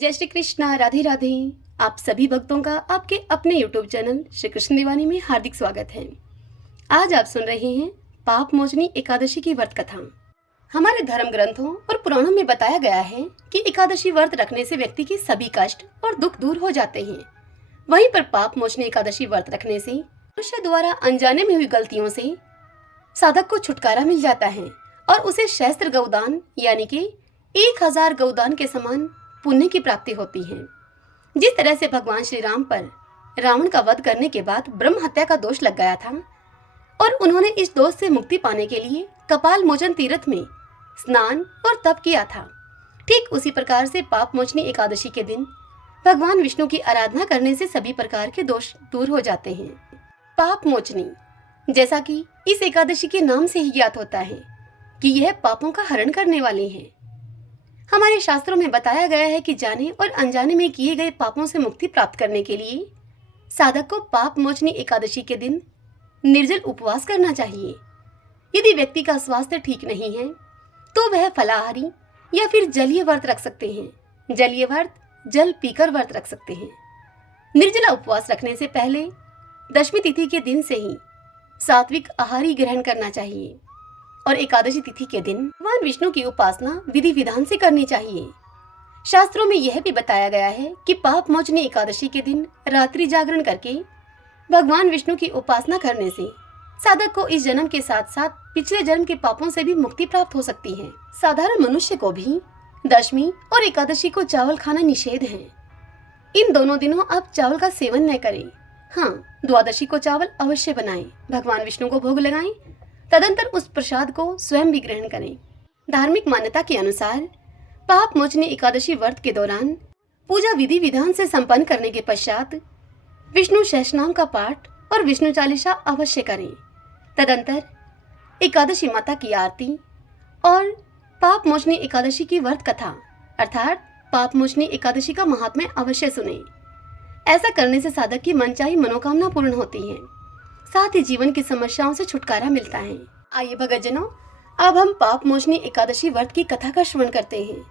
जय श्री कृष्णा, राधे राधे। आप सभी भक्तों का आपके अपने यूट्यूब चैनल श्री कृष्ण दीवानी में हार्दिक स्वागत है। आज आप सुन रहे हैं पाप मोचनी एकादशी की व्रत कथा। हमारे धर्म ग्रंथों और पुराणों में बताया गया है कि एकादशी व्रत रखने से व्यक्ति के सभी कष्ट और दुख दूर हो जाते हैं। वहीं पर पाप मोचनी एकादशी व्रत रखने से मनुष्य द्वारा अनजाने में हुई गलतियों से साधक को छुटकारा मिल जाता है और उसे सहस्त्र गौदान यानी कि 1000 गौदान के समान पुण्य की प्राप्ति होती है। जिस तरह से भगवान श्री राम पर रावण का वध करने के बाद ब्रह्म हत्या का दोष लग गया था और उन्होंने इस दोष से मुक्ति पाने के लिए कपाल मोचन तीर्थ में स्नान और तप किया था, ठीक उसी प्रकार से पाप मोचनी एकादशी के दिन भगवान विष्णु की आराधना करने से सभी प्रकार के दोष दूर हो जाते हैं। पाप मोचनी, जैसा कि इस एकादशी के नाम से ही ज्ञात होता है कि यह पापों का हरण करने वाली है। हमारे शास्त्रों में बताया गया है कि जाने और अनजाने में किए गए पापों से मुक्ति प्राप्त करने के लिए साधक को पाप मोचनी एकादशी के दिन निर्जल उपवास करना चाहिए। यदि व्यक्ति का स्वास्थ्य ठीक नहीं है तो वह फलाहारी या फिर जलीय व्रत रख सकते हैं। जलीय व्रत जल पीकर व्रत रख सकते हैं। निर्जला उपवास रखने से पहले दशमी तिथि के दिन से ही सात्विक आहार ही ग्रहण करना चाहिए और एकादशी तिथि के दिन भगवान विष्णु की उपासना विधि विधान से करनी चाहिए। शास्त्रों में यह भी बताया गया है कि पाप मोचनी एकादशी के दिन रात्रि जागरण करके भगवान विष्णु की उपासना करने से साधक को इस जन्म के साथ साथ पिछले जन्म के पापों से भी मुक्ति प्राप्त हो सकती है। साधारण मनुष्य को भी दशमी और एकादशी को चावल खाना निषेध है। इन दोनों दिनों आप चावल का सेवन न करें। हाँ, द्वादशी को चावल अवश्य बनाएं, भगवान विष्णु को भोग लगाएं, तदंतर उस प्रसाद को स्वयं भी ग्रहण करें। धार्मिक मान्यता के अनुसार पाप मोचनी एकादशी व्रत के दौरान पूजा विधि विधान से संपन्न करने के पश्चात विष्णु सहस्रनाम का पाठ और विष्णु चालीसा अवश्य करें। तदंतर एकादशी माता की आरती और पाप मोचनी एकादशी की व्रत कथा अर्थात पाप मोचनी एकादशी का महात्म्य अवश्य सुने। ऐसा करने से साधक की मनचाही मनोकामना पूर्ण होती है, साथ ही जीवन की समस्याओं से छुटकारा मिलता है। आइए भक्तजनों, अब हम पाप मोचनी एकादशी व्रत की कथा का श्रवण करते हैं।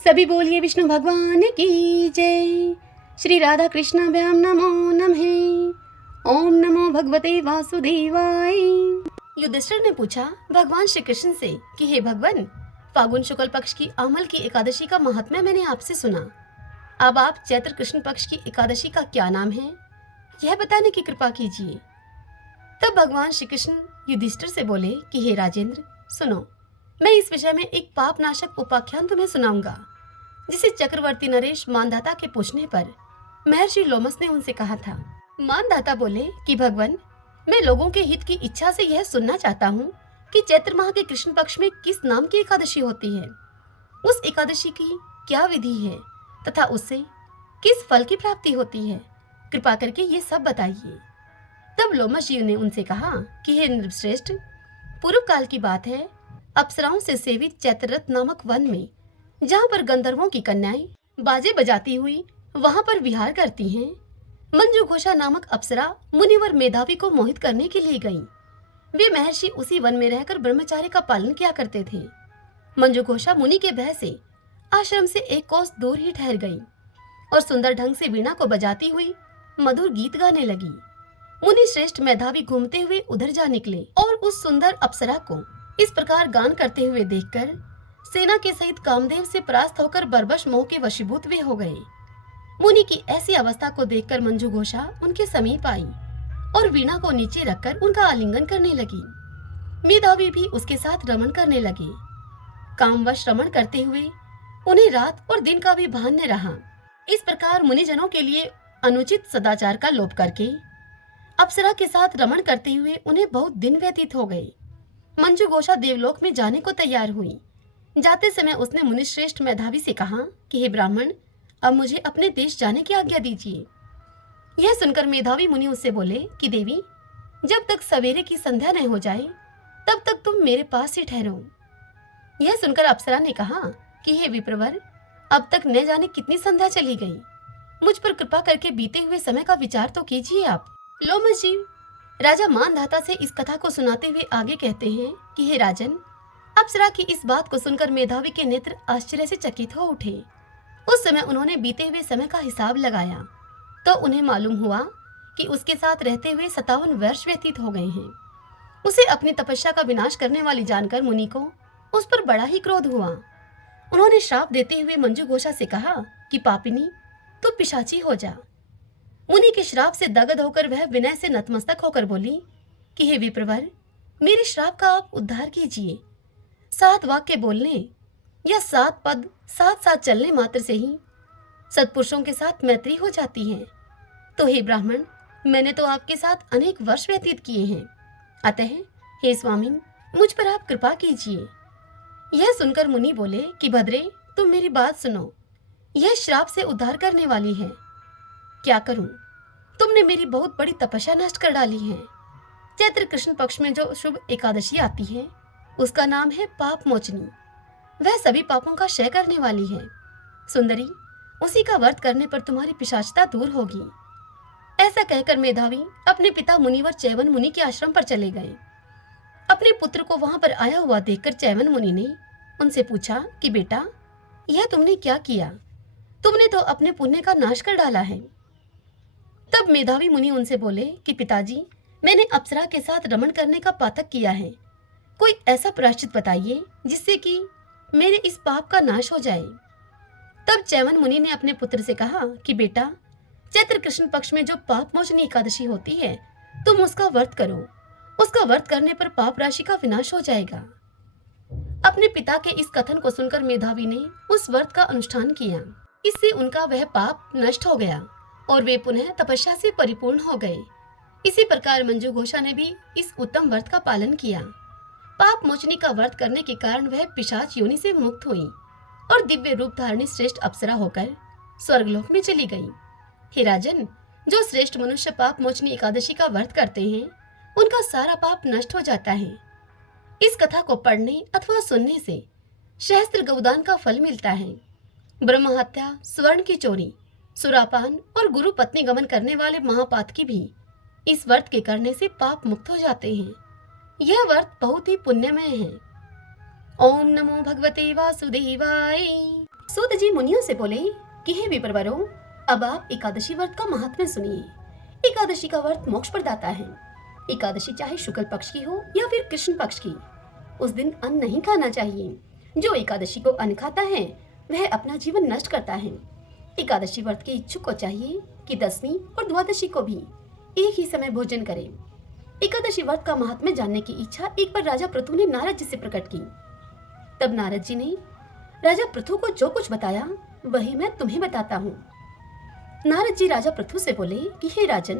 सभी बोलिए विष्णु भगवान की जय। श्री राधा कृष्णाभ्याम नमो नमः। ओम नमो भगवते वासुदेवाय। युधिष्ठिर ने पूछा भगवान श्री कृष्ण से कि हे भगवान, फागुन शुक्ल पक्ष की अमल की एकादशी का महात्म्य मैंने आपसे सुना। अब आप चैत्र कृष्ण पक्ष की एकादशी का क्या नाम है, यह बताने की कृपा कीजिए। तब भगवान श्री कृष्ण युधिष्ठिर से बोले कि हे राजेंद्र, सुनो, मैं इस विषय में एक पाप नाशक उपाख्यान तुम्हें सुनाऊंगा, जिसे चक्रवर्ती नरेश मानधाता के पूछने पर महर्षि लोमस ने उनसे कहा था। मानधाता बोले कि भगवान, मैं लोगों के हित की इच्छा से यह सुनना चाहता हूँ कि चैत्र माह के कृष्ण पक्ष में किस नाम की एकादशी होती है, उस एकादशी की क्या विधि है तथा उससे किस फल की प्राप्ति होती है। कृपा करके ये सब बताइए। तब लोमस जी ने उनसे कहा कि हे नृपश्रेष्ठ, पूर्व काल की बात है, अप्सराओं से सेवित चैत्ररथ नामक वन में, जहाँ पर गंधर्वों की कन्याएं बाजे बजाती हुई वहां पर विहार करती हैं, मंजू घोषा नामक अप्सरा मुनिवर मेधावी को मोहित करने के लिए गईं। वे महर्षि उसी वन में रहकर ब्रह्मचार्य का पालन किया करते थे। मंजू घोषा मुनि के भय से आश्रम से एक कोस दूर ही ठहर गई और सुंदर ढंग से वीणा को बजाती हुई मधुर गीत गाने लगी। मुनि श्रेष्ठ मेधावी घूमते हुए उधर जा निकले और उस सुंदर अप्सरा को इस प्रकार गान करते हुए देखकर सेना के सहित कामदेव से परास्त होकर बरबस मोह के वशीभूत वे हो गए। मुनि की ऐसी अवस्था को देखकर मंजू घोषा उनके समीप आई और वीणा को नीचे रखकर उनका आलिंगन करने लगी। मेधावी भी उसके साथ रमण करने लगे। कामवश रमण करते हुए उन्हें रात और दिन का भी भान न रहा। इस प्रकार मुनिजनों के लिए अनुचित सदाचार का लोप करके अप्सरा के साथ रमण करते हुए उन्हें बहुत दिन व्यतीत हो गए। मंजू घोषा देवलोक में जाने को तैयार हुई। जाते समय उसने मुनिश्रेष्ठ मेधावी से कहा कि हे ब्राह्मण, अब मुझे अपने देश जाने की आज्ञा दीजिए। यह सुनकर मेधावी मुनि उससे बोले कि देवी, जब तक सवेरे की संध्या न हो जाए तब तक तुम मेरे पास ही ठहरो। यह सुनकर अप्सरा ने कहा कि हे विप्रवर, अब तक न जाने कितनी संध्या चली गई, मुझ पर कृपा करके बीते हुए समय का विचार तो कीजिए आप। लोमस जी राजा मानधाता से इस कथा को सुनाते हुए आगे कहते हैं कि हे राजन, अप्सरा की इस बात को सुनकर मेधावी के नेत्र आश्चर्य से चकित हो उठे उस समय उन्होंने बीते हुए समय का हिसाब लगाया तो उन्हें मालूम हुआ कि उसके साथ रहते हुए 57 वर्ष व्यतीत हो गए हैं। उसे अपनी तपस्या का विनाश करने वाली जानकर मुनि को उस पर बड़ा ही क्रोध हुआ। उन्होंने श्राप देते हुए मंजू घोषा से कहा कि पापिनी, तू पिशाची हो जा। मुनि के श्राप से दगद होकर वह विनय से नतमस्तक होकर बोली कि हे विप्रवर, मेरे श्राप का आप उद्धार कीजिए। 7 वाक्य बोलने या 7 पद साथ साथ चलने मात्र से ही सत्पुरुषों के साथ मैत्री हो जाती है। तो हे ब्राह्मण, मैंने तो आपके साथ अनेक वर्ष व्यतीत किए हैं, अतः हे स्वामिन, मुझ पर आप कृपा कीजिए। यह सुनकर मुनि बोले कि भद्रे, तुम मेरी बात सुनो, यह श्राप से उद्धार करने वाली है। क्या करूं? तुमने मेरी बहुत बड़ी तपस्या नष्ट कर डाली है। चैत्र कृष्ण पक्ष में जो शुभ एकादशी आती है उसका नाम है पाप मोचनी। वह सभी पापों का क्षय करने वाली है। सुंदरी, उसी का व्रत करने पर तुम्हारी पिशाचता दूर होगी। ऐसा कहकर मेधावी अपने पिता मुनिवर चैवन मुनि के आश्रम पर चले गए। अपने पुत्र को वहां पर आया हुआ देखकर चैवन मुनि ने उनसे पूछा कि बेटा, यह तुमने क्या किया? तुमने तो अपने पुण्य का नाश कर डाला है। तब मेधावी मुनि उनसे बोले कि पिताजी, मैंने अप्सरा के साथ रमण करने का पातक किया है। कोई ऐसा प्रायश्चित बताइए जिससे कि मेरे इस पाप का नाश हो जाए। तब चैवन मुनि ने अपने पुत्र से कहा कि बेटा, चैत्र कृष्ण पक्ष में जो पाप मोचनी एकादशी होती है, तुम उसका व्रत करो। उसका व्रत करने पर पाप राशि का विनाश हो जाएगा। अपने पिता के इस कथन को सुनकर मेधावी ने उस व्रत का अनुष्ठान किया। इससे उनका वह पाप नष्ट हो गया और वे पुनः तपस्या से परिपूर्ण हो गए। इसी प्रकार मंजू घोषा ने भी इस उत्तम व्रत का पालन किया। पाप मोचनी का व्रत करने के कारण वह पिशाच योनि से मुक्त हुई और दिव्य रूप धारणी श्रेष्ठ अप्सरा होकर स्वर्गलोक में चली गई। हे राजन, जो श्रेष्ठ मनुष्य पाप मोचनी एकादशी का व्रत करते हैं उनका सारा पाप नष्ट हो जाता है। इस कथा को पढ़ने अथवा सुनने से सहस्त्र गौदान का फल मिलता है। ब्रह्म हत्या, स्वर्ण की चोरी, सुरापान और गुरु पत्नी गमन करने वाले महापातकी भी इस व्रत के करने से पाप मुक्त हो जाते हैं। यह व्रत बहुत ही पुण्यमय है। ओम नमो भगवते वासुदेवाय। सूत जी मुनियों से बोले कि हे विप्रवरो, अब आप एकादशी व्रत का महात्म्य सुनिए। एकादशी का व्रत मोक्ष प्रदाता है। एकादशी चाहे शुक्ल पक्ष की हो या फिर कृष्ण पक्ष की, उस दिन अन्न नहीं खाना चाहिए। जो एकादशी को अन्न खाता है वह अपना जीवन नष्ट करता है। एकादशी व्रत के इच्छुक को चाहिए कि 10वीं और द्वादशी को भी एक ही समय भोजन करें। एकादशी व्रत का महात्म्य जानने की इच्छा एक बार राजा पृथु ने नारद जी से प्रकट की। तब नारद जी ने राजा पृथु को जो कुछ बताया वही मैं तुम्हें बताता हूँ। नारद जी राजा पृथु से बोले कि हे राजन,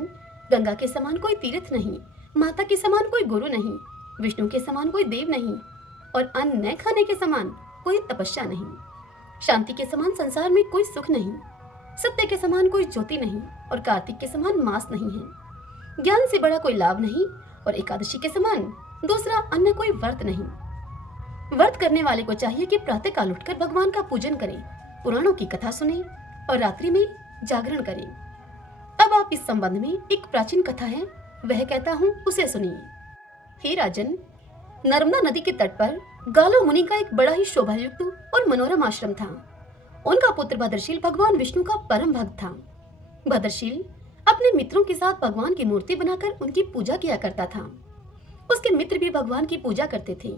गंगा के समान कोई तीर्थ नहीं, माता के समान कोई गुरु नहीं, विष्णु के समान कोई देव नहीं और अन्न न खाने के समान कोई तपस्या नहीं। शांति के समान संसार में कोई सुख नहीं, सत्य के समान कोई ज्योति नहीं और कार्तिक के समान मास नहीं है। ज्ञान से बड़ा कोई लाभ नहीं और एकादशी के समान दूसरा अन्य कोई व्रत नहीं। व्रत करने वाले को चाहिए कि प्रातः काल उठकर भगवान का पूजन करें, पुराणों की कथा सुने और रात्रि में जागरण करें। अब आप इस संबंध में एक प्राचीन कथा है, वह कहता हूँ, उसे सुनिए। हे राजन, नर्मदा नदी के तट पर गालो मुनि का एक बड़ा ही शोभायुक्त और मनोरम आश्रम था। उनका पुत्र भद्रशील भगवान विष्णु का परम भक्त था। भद्रशील अपने मित्रों के साथ भगवान की मूर्ति बनाकर उनकी पूजा किया करता था। उसके मित्र भी भगवान की पूजा करते थे।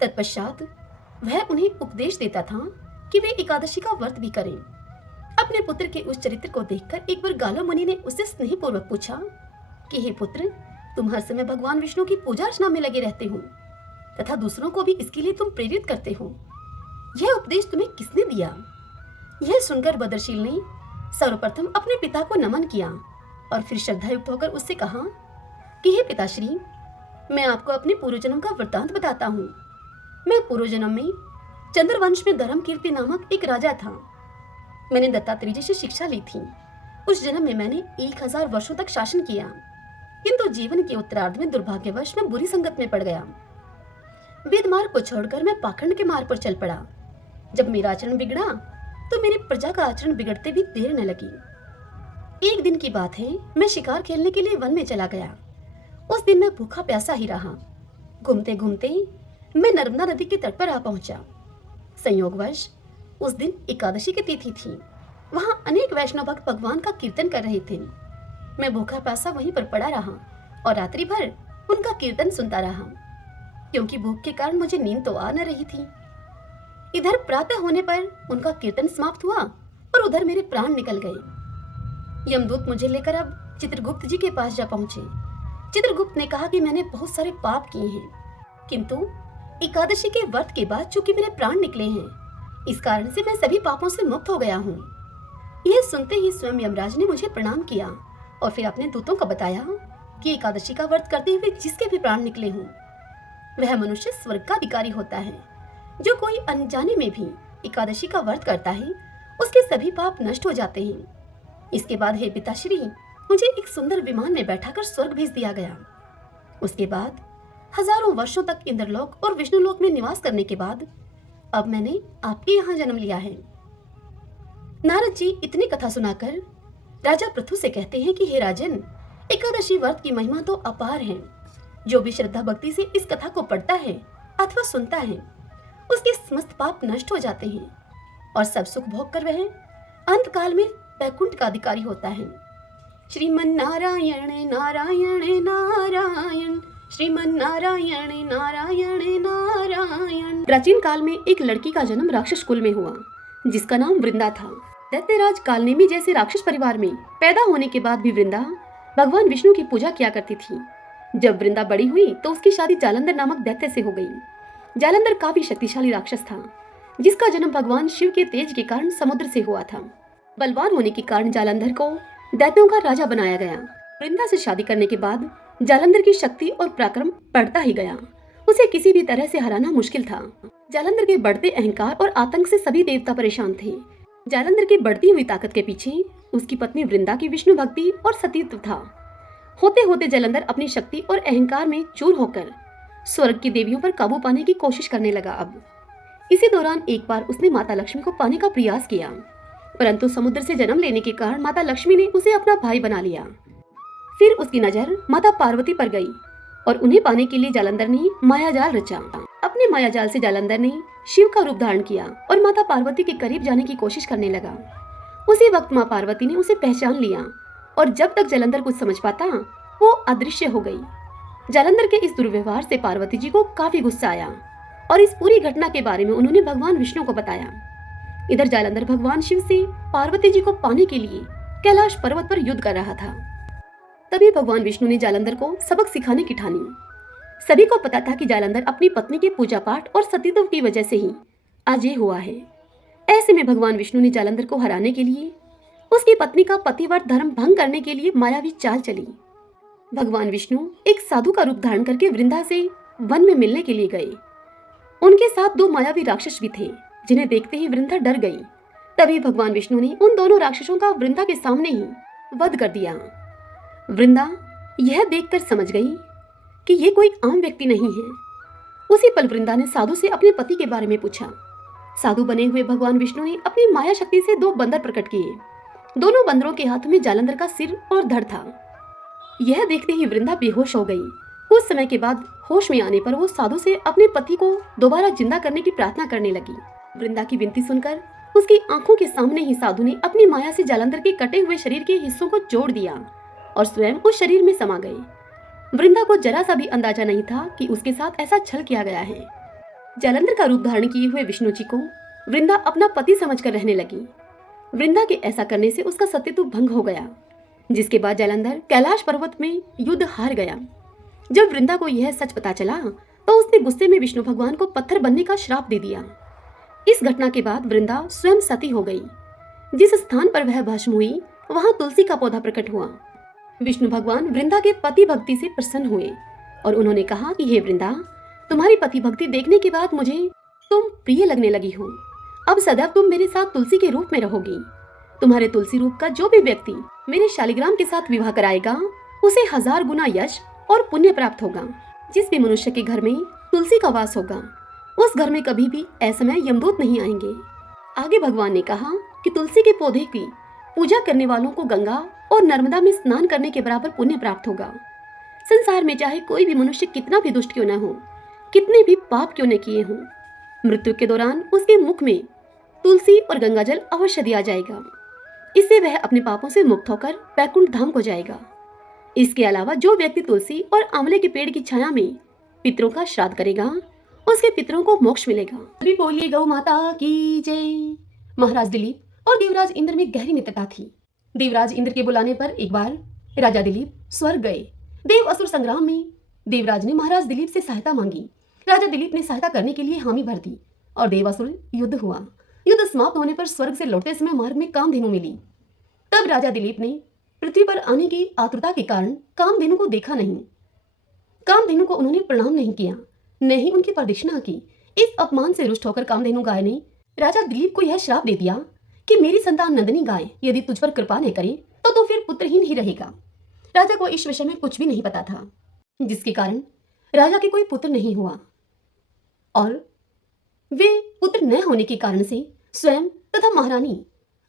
तत्पश्चात वह उन्हें उपदेश देता था कि वे एकादशी का व्रत भी करें। अपने पुत्र के उस चरित्र को देखकर एक बार गालो मुनि ने उससे स्नेहपूर्वक पूछा कि हे पुत्र, तुम हर समय भगवान विष्णु की पूजा अर्चना में लगे रहते हो तथा दूसरों को भी इसके लिए तुम प्रेरित करते हो। यह उपदेश तुम्हें किसने दिया? यह सुनकर भद्रशील ने सर्वप्रथम अपने पिता को नमन किया और फिर श्रद्धायुक्त होकर उससे कहा कि हे पिताश्री, मैं आपको अपने पूर्वजन्म का वृत्तांत बताता हूँ। मैं पूर्वजन्म में चंद्रवंश में धर्म कीर्ति नामक एक राजा था। मैंने दत्तात्रेय जी से शिक्षा ली थी। उस जन्म में मैंने 1000 वर्षों तक शासन किया, किंतु जीवन के उत्तरार्ध में दुर्भाग्यवश मैं बुरी संगत में पड़ गया। वेद मार्ग को छोड़कर मैं पाखंड के मार्ग पर चल पड़ा। जब मेरा आचरण बिगड़ा तो मेरी प्रजा का आचरण बिगड़ते भी देर न लगी। एक दिन की बात है, मैं शिकार खेलने के लिए वन में चला गया। उस दिन मैं भूखा प्यासा ही रहा। घूमते घूमते मैं नर्मदा नदी के तट पर आ पहुंचा। संयोगवश उस दिन एकादशी की तिथि थी। वहां अनेक वैष्णव भक्त भगवान का कीर्तन कर रहे थे। मैं भूखा प्यासा वहीं पर पड़ा रहा और रात्रि भर उनका कीर्तन सुनता रहा, क्योंकि भूख के कारण मुझे नींद तो आ न रही थी। इधर प्रातः होने पर उनका कीर्तन समाप्त हुआ और उधर मेरे प्राण निकल गए। यमदूत मुझे लेकर अब चित्रगुप्त जी के पास जा पहुंचे। चित्रगुप्त ने कहा कि मैंने बहुत सारे पाप किए हैं, किंतु एकादशी के व्रत के बाद चूंकि मेरे प्राण निकले हैं, इस कारण से मैं सभी पापों से मुक्त हो गया हूँ। यह सुनते ही स्वयं यमराज ने मुझे प्रणाम किया और फिर अपने दूतों को बताया कि एकादशी का व्रत करते हुए जिसके भी प्राण निकले हों, वह मनुष्य स्वर्ग का अधिकारी होता है। जो कोई अनजाने में भी एकादशी का व्रत करता है, उसके सभी पाप नष्ट हो जाते हैं। इसके बाद हे पिताश्री, मुझे एक सुंदर विमान में बैठाकर स्वर्ग भेज दिया गया। उसके बाद हजारों वर्षों तक इंद्रलोक और विष्णुलोक में निवास करने के बाद अब मैंने आपके यहाँ जन्म लिया है। नारद जी इतनी कथा सुनाकर राजा पृथु से कहते हैं कि हे राजन, एकादशी व्रत की महिमा तो अपार है। जो भी श्रद्धा भक्ति से इस कथा को पढ़ता है अथवा सुनता है, उसके समस्त पाप नष्ट हो जाते हैं और सब सुख भोग कर वह अंत काल में वैकुंठ का अधिकारी होता है। श्रीमन नारायण नारायण नारायण, श्रीमन नारायण नारायण नारायण। प्राचीन काल में एक लड़की का जन्म राक्षस कुल में हुआ, जिसका नाम वृंदा था। दैत्यराज कालनेमी जैसे राक्षस परिवार में पैदा होने के बाद भी वृंदा भगवान विष्णु की पूजा किया करती थी। जब वृंदा बड़ी हुई तो उसकी शादी जालंधर नामक दैत्य से हो गई। जालंधर काफी शक्तिशाली राक्षस था, जिसका जन्म भगवान शिव के तेज के कारण समुद्र से हुआ था। बलवान होने के कारण जालंधर को दैत्यों का राजा बनाया गया। वृंदा से शादी करने के बाद जालंधर की शक्ति और पराक्रम बढ़ता ही गया। उसे किसी भी तरह से हराना मुश्किल था। जालंधर के बढ़ते अहंकार और आतंक से सभी देवता परेशान थे। जालंधर की बढ़ती हुई ताकत के पीछे उसकी पत्नी वृंदा की विष्णु भक्ति और सतीत्व था। होते होते जालंधर अपनी शक्ति और अहंकार में चूर होकर स्वर्ग की देवियों पर काबू पाने की कोशिश करने लगा। अब इसी दौरान एक बार उसने माता लक्ष्मी को पाने का प्रयास किया, परंतु समुद्र से जन्म लेने के कारण माता लक्ष्मी ने उसे अपना भाई बना लिया। फिर उसकी नजर माता पार्वती पर गई और उन्हें पाने के लिए जालंधर ने मायाजाल रचा। अपने मायाजाल से जालंधर ने शिव का रूप धारण किया और माता पार्वती के करीब जाने की कोशिश करने लगा। उसी वक्त माँ पार्वती ने उसे पहचान लिया और जब तक जालंधर कुछ समझ पाता, वो अदृश्य हो गई। जालंधर के इस दुर्व्यवहार से पार्वती जी को काफी गुस्सा आया और इस पूरी घटना के बारे में उन्होंने भगवान विष्णु को बताया। इधर जालंधर भगवान शिव से पार्वती जी को पाने के लिए कैलाश पर्वत पर युद्ध कर रहा था। तभी भगवान विष्णु ने जालंधर को सबक सिखाने की ठानी। सभी को पता था कि जालंधर अपनी पत्नी के पूजा पाठ और सतीत्व की वजह से ही अजय हुआ है। ऐसे में भगवान विष्णु ने जालंधर को हराने के लिए उसकी पत्नी का पतिव्रत धर्म भंग करने के लिए मायावी चाल चली। भगवान विष्णु एक साधु का रूप धारण करके वृंदा से वन में मिलने के लिए गए। उनके साथ दो मायावी राक्षस भी थे, जिन्हें देखते ही वृंदा डर गई। तभी भगवान विष्णु ने उन दोनों राक्षसों का वृंदा के सामने ही वध कर दिया। वृंदा यह देखकर समझ गई कि ये कोई आम व्यक्ति नहीं है। उसी पल वृंदा ने साधु से अपने पति के बारे में पूछा। साधु बने हुए भगवान विष्णु ने अपनी माया शक्ति से दो बंदर प्रकट किए। दोनों बंदरों के हाथों में जालंधर का सिर और धड़ था। यह देखते ही वृंदा बेहोश हो गई। कुछ समय के बाद होश में आने पर वो साधु से अपने पति को दोबारा जिंदा करने की प्रार्थना करने लगी। वृंदा की विनती सुनकर उसकी आंखों के सामने ही साधु ने अपनी माया से जालंधर के कटे हुए शरीर के हिस्सों को जोड़ दिया और स्वयं उस शरीर में समा गए। वृंदा को जरा सा भी अंदाजा नहीं था कि उसके साथ ऐसा छल किया गया है। जालंधर का रूप धारण किए हुए विष्णु जी को वृंदा अपना पति समझकर रहने लगी। वृंदा के ऐसा करने से उसका सतीत्व भंग हो गया, जिसके बाद जालंधर कैलाश पर्वत में युद्ध हार गया। जब वृंदा को यह सच पता चला तो उसने गुस्से में विष्णु भगवान को पत्थर बनने का श्राप दे दिया। इस घटना के बाद वृंदा स्वयं सती हो गई। जिस स्थान पर वह भस्म हुई वहां तुलसी का पौधा प्रकट हुआ। विष्णु भगवान वृंदा के पति भक्ति से प्रसन्न हुए और उन्होंने कहा कि हे वृंदा, तुम्हारी पति भक्ति देखने के बाद मुझे तुम प्रिय लगने लगी हो। अब सदैव तुम मेरे साथ तुलसी के रूप में रहोगी। तुम्हारे तुलसी रूप का जो भी व्यक्ति मेरे शालिग्राम के साथ विवाह कराएगा, उसे 1000 गुना यश और पुण्य प्राप्त होगा। जिस भी मनुष्य के घर में तुलसी का वास होगा, उस घर में कभी भी असमय यमदूत नहीं आएंगे। आगे भगवान ने कहा कि तुलसी के पौधे की पूजा करने वालों को गंगा और नर्मदा में स्नान करने के बराबर पुण्य प्राप्त होगा। संसार में चाहे कोई भी मनुष्य कितना भी दुष्ट क्यों न हो, कितने भी पाप क्यों न किए हों, मृत्यु के दौरान उसके मुख में तुलसी और गंगाजल अवश्य दिया जाएगा। इससे वह अपने पापों से मुक्त होकर बैकुंठ धाम को जाएगा। इसके अलावा जो व्यक्ति तुलसी और आंवले के पेड़ की छाया में पितरों का श्राद्ध करेगा, उसके पितरों को मोक्ष मिलेगा। अभी बोलिए गौ माता की जय। महाराज दिलीप और देवराज इंद्र में गहरी मित्रता थी। देवराज इंद्र के बुलाने पर एक बार राजा दिलीप स्वर्ग गए। देव असुर संग्राम में देवराज ने महाराज दिलीप से सहायता मांगी। राजा दिलीप ने सहायता करने के लिए हामी भर दी और देवासुर युद्ध हुआ। युद्ध समाप्त होने पर स्वर्ग से लौटते समय मार्ग में कामधेनु मिली। तब राजा दिलीप ने पृथ्वी पर आने की आतुरता के कारण कामधेनु को देखा नहीं। कामधेनु को उन्होंने प्रणाम नहीं किया, न ही उनकी प्रदक्षिणा की। इस अपमान से रुष्ट होकर कामधेनु गाय ने राजा दिलीप को यह श्राप दे दिया कि मेरी संतान नंदिनी गाय यदि तुझ पर कृपा न करे तो फिर पुत्रहीन ही रहेगा। राजा को इस विषय में कुछ भी नहीं पता था, जिसके कारण राजा के कोई पुत्र नहीं हुआ और वे पुत्र न होने के कारण से स्वयं तथा महारानी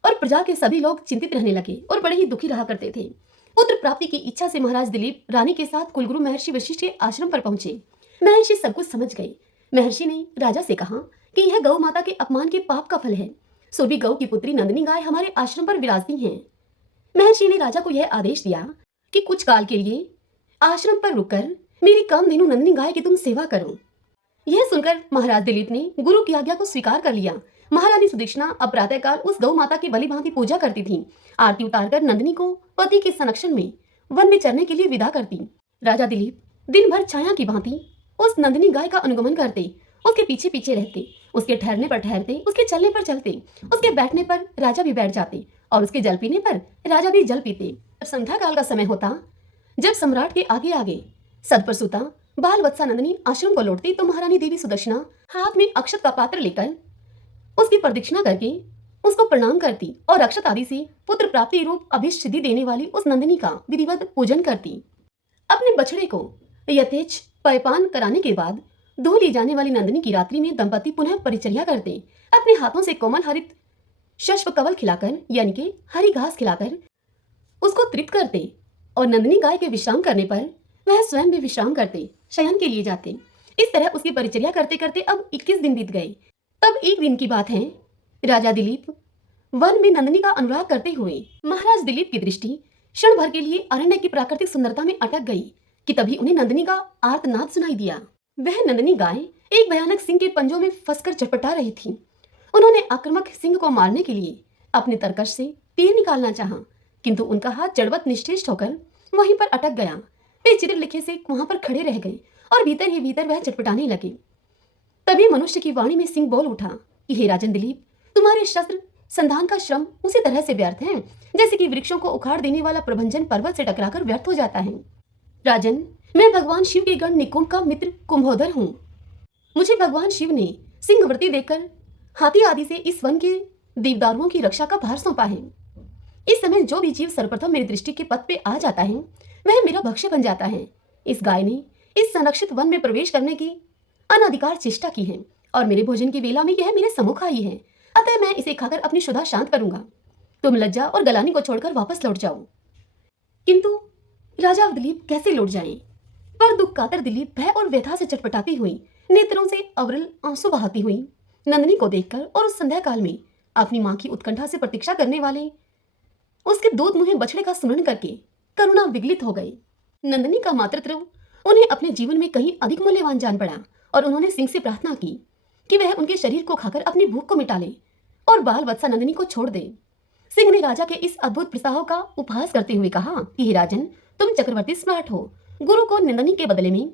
और प्रजा के सभी लोग चिंतित रहने लगे और बड़े ही दुखी रहा करते थे। पुत्र प्राप्ति की इच्छा से महाराज दिलीप रानी के साथ कुलगुरु महर्षि वशिष्ठ के आश्रम पर पहुंचे। महर्षि सब कुछ समझ गए। महर्षि ने राजा से कहा कि यह गौ माता के अपमान के पाप का फल है, सो भी गौ की पुत्री नंदिनी गाय हमारे आश्रम पर विराजती हैं। महर्षि ने राजा को यह आदेश दिया कि कुछ काल के लिए आश्रम पर रुककर मेरी कामधेनु नंदिनी गाय की तुम सेवा करो। यह सुनकर महाराज दिलीप ने गुरु की आज्ञा को स्वीकार कर लिया। महारानी सुदक्षिणा अब प्रातःकाल उस गौ माता की भली भांति पूजा करती थी। आरती उतारकर नंदिनी को पति के संरक्षण में वन में चरने के लिए विदा करती। राजा दिलीप दिन भर छाया की भांति उस नंदिनी गाय का अनुगमन करते, उसके पीछे पीछे रहते, उसके ठहरने पर ठहरते, उसके चलने पर चलते, उसके बैठने पर राजा भी बैठ जाते और उसके जल पीने पर राजा भी जल पीते। जब संध्या काल का समय होता, जब सम्राट के आगे आगे सद पर सुता बाल वत्सा नंदिनी आश्रम को लौटती, तो महारानी देवी सुदक्षिणा हाथ में अक्षत का पात्र लेकर उसकी प्रदक्षिणा करके उसको प्रणाम करती और अक्षत आदि से पुत्र प्राप्ति रूप अभीष्ट सिद्धि देने वाली उस नंदिनी का विधिवत पूजन करती। अपने बछड़े को यथेच पयपान कराने के बाद दूह ली जाने वाली नंदिनी की रात्रि में दंपति पुनः परिचर्या करते। अपने हाथों से कोमल हरित शश्व कवल खिलाकर यानी कि हरी घास खिलाकर उसको तृप्त करते और नंदिनी गाय के विश्राम करने पर वह स्वयं भी विश्राम करते, शयन के लिए जाते। इस तरह उसकी परिचर्या करते करते अब 21 दिन बीत गए। तब एक दिन की बात है, राजा दिलीप वन में नंदिनी का अनुराग करते हुए महाराज दिलीप की दृष्टि क्षण भर के लिए अरण्य की प्राकृतिक सुंदरता में अटक गई कि तभी उन्हें नंदिनी का आर्तनाद सुनाई दिया। वह नंदिनी गाय एक भयानक सिंह के पंजों में फंसकर छटपटा रही थी। उन्होंने आक्रामक सिंह को मारने के लिए अपने तरकश से तीर निकालना चाहा, किंतु उनका हाथ जड़वत निश्चेष्ट होकर वहीं पर अटक गया। वे चित्रलेखे से वहां पर खड़े रह गए और भीतर ही भीतर वह छटपटाने लगे। तभी मनुष्य की वाणी में सिंह बोल उठा कि हे राजन दिलीप, तुम्हारे शस्त्र संधान का श्रम उसी तरह से व्यर्थ है जैसे कि वृक्षों को उखाड़ देने वाला प्रभंजन पर्वत से टकराकर व्यर्थ हो जाता है। राजन, मैं भगवान शिव के गण निकुंभ का मित्र कुंभोदर हूँ। मुझे भगवान शिव ने सिंहवृत्ति देकर हाथी आदि से इस वन के देवदारुओं की रक्षा का भार सौंपा है। इस समय जो भी जीव सर्वप्रथम मेरी दृष्टि के पथ पे आ जाता है वह मेरा भक्ष्य बन जाता है। इस गाय ने इस संरक्षित वन में प्रवेश करने की अनाधिकार चेष्टा की है और मेरे भोजन की वेला में यह मेरे सम्मुख आई है, अतः मैं इसे खाकर अपनी क्षुधा शांत करूंगा। तुम लज्जा और गलानी को छोड़कर वापस लौट जाओ। किंतु राजा दिलीप कैसे लौट जाएं? पर दुख कातर दिलीप भय और व्यथा से चटपटाती हुई, नेत्रों से अविरल आंसू बहाती हुई नंदिनी को देखकर और उस संध्या काल में अपनी मां की उत्कंठा से प्रतीक्षा करने वाले उसके दूध मुहे बछड़े का स्मरण करके करुणा विगलित हो गई। नंदिनी का मातृत्व उन्हें अपने जीवन में कहीं अधिक मूल्यवान जान पड़ा और उन्होंने सिंह से प्रार्थना की कि वह उनके शरीर को खाकर अपनी भूख को मिटा ले और बाल वत्सा नंदिनी को छोड़ दे। सिंह ने राजा के इस अद्भुत प्रस्ताव का उपहास करते हुए कहा कि हे राजन, तुम चक्रवर्ती सम्राट हो, गुरु को नंदिनी के बदले में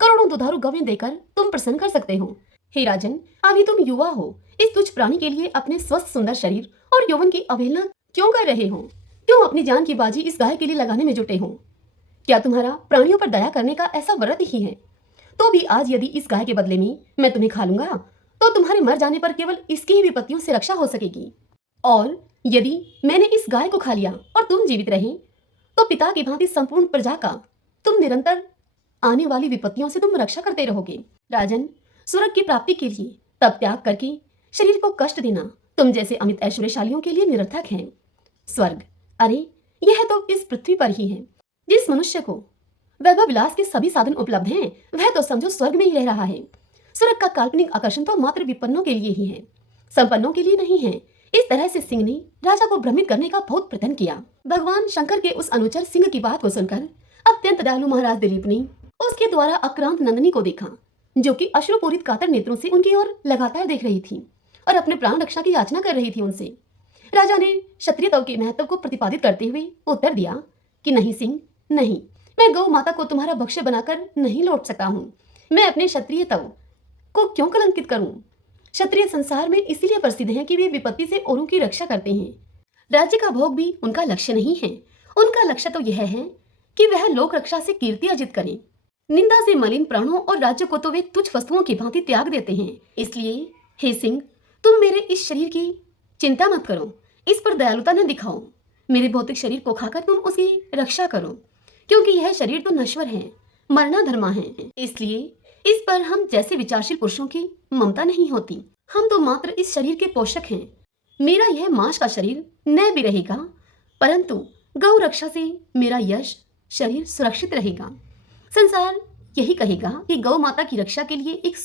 करोड़ों दुधारू गवें देकर तुम प्रसन्न कर सकते हो। हे राजन, अभी तुम युवा हो, इस तुच्छ प्राणी के लिए अपने स्वस्थ सुंदर शरीर और यौवन की अवहेलना क्यों कर रहे हो? क्यों अपनी जान की बाजी इस गाय के लिए लगाने में जुटे हो? क्या तुम्हारा प्राणियों पर दया करने का ऐसा व्रत ही है? तो भी आज यदि इस गाय के बदले में मैं तुम्हें खा लूंगा तो तुम्हारे मर जाने पर केवल इसकी ही विपत्तियों से रक्षा हो सकेगी, और यदि मैंने इस गाय को खा लिया और तुम जीवित रहे तो पिता की भांति संपूर्ण प्रजा का तुम निरंतर आने वाली विपत्तियों से तुम रक्षा करते रहोगे। राजन, स्वर्ग की प्राप्ति के लिए तप त्याग करके शरीर को कष्ट देना तुम जैसे अमित ऐश्वर्यशालियों के लिए निरर्थक है। स्वर्ग, अरे यह तो इस पृथ्वी पर ही है। जिस मनुष्य को वैभव विलास के सभी साधन उपलब्ध हैं वह तो समझो स्वर्ग में ही रह रहा है। स्वर्ग का काल्पनिक आकर्षण तो मात्र विपन्नों के लिए ही है। संपन्नों के लिए नहीं है। इस तरह से सिंह ने राजा को भ्रमित करने का बहुत प्रयत्न किया। भगवान शंकर के उस अनुचर सिंह की बात को सुनकर अत्यंत दयालु महाराज दिलीप ने उसके द्वारा आक्रांत नंदिनी को देखा, जो कि अश्रुपूरित कातर नेत्रों से उनकी ओर लगातार देख रही थी और अपने प्राण रक्षा की याचना कर रही थी उनसे। राजा ने क्षत्रियत्व के महत्व को प्रतिपादित करते हुए उत्तर दिया कि नहीं सिंह, नहीं, मैं गौ माता को तुम्हारा भक्ष्य बनाकर नहीं लौट सकता हूँ। मैं अपने क्षत्रियत्व को क्यों कलंकित करूं? क्षत्रिय संसार में इसलिए प्रसिद्ध हैं कि वे विपत्ति से औरों की रक्षा करते हैं। राज्य का भोग भी उनका लक्ष्य नहीं है। उनका लक्ष्य तो यह है कि वह लोक रक्षा से कीर्ति अर्जित करें। निंदा से मलिन प्राणों और राज्य को तो वे तुच्छ वस्तुओं की भांति त्याग देते हैं। इसलिए हे सिंह, तुम मेरे इस शरीर की चिंता मत करो, इस पर दयालुता न दिखाओ। मेरे भौतिक शरीर को खाकर तुम उसकी रक्षा करो, क्योंकि यह शरीर तो नश्वर है, मरना धर्मा है। इसलिए इस पर हम जैसे विचारशील पुरुषों की ममता नहीं होती। हम तो मात्र इस शरीर के पोषक हैं। मेरा यह मांस का शरीर न भी रहेगा, परंतु गौ रक्षा से मेरा यश शरीर सुरक्षित रहेगा। संसार यही कहेगा कि गौ माता की रक्षा के लिए एक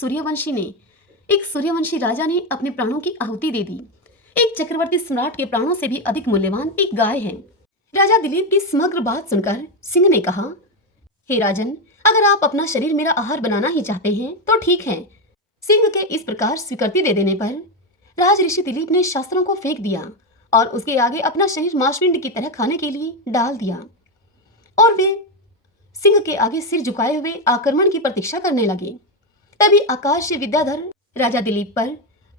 सूर्यवंशी राजा ने अपने प्राणों की आहुति दे दी। एक चक्रवर्ती सम्राट के प्राणों से भी अधिक मूल्यवान एक गाय है। राजा दिलीप की समग्र बात सुनकर सिंह ने कहा, हे राजन, अगर आप अपना शरीर मेरा आहार बनाना ही चाहते हैं तो ठीक है। सिंह के इस प्रकार स्वीकृति दे देने पर राज ऋषि दिलीप ने शास्त्रों को फेंक दिया और उसके आगे अपना शरीर मांसपिंड की तरह खाने के लिए डाल दिया और वे सिंह के आगे सिर झुकाए हुए आक्रमण की प्रतीक्षा करने लगे। तभी आकाश से विद्याधर राजा दिलीप पर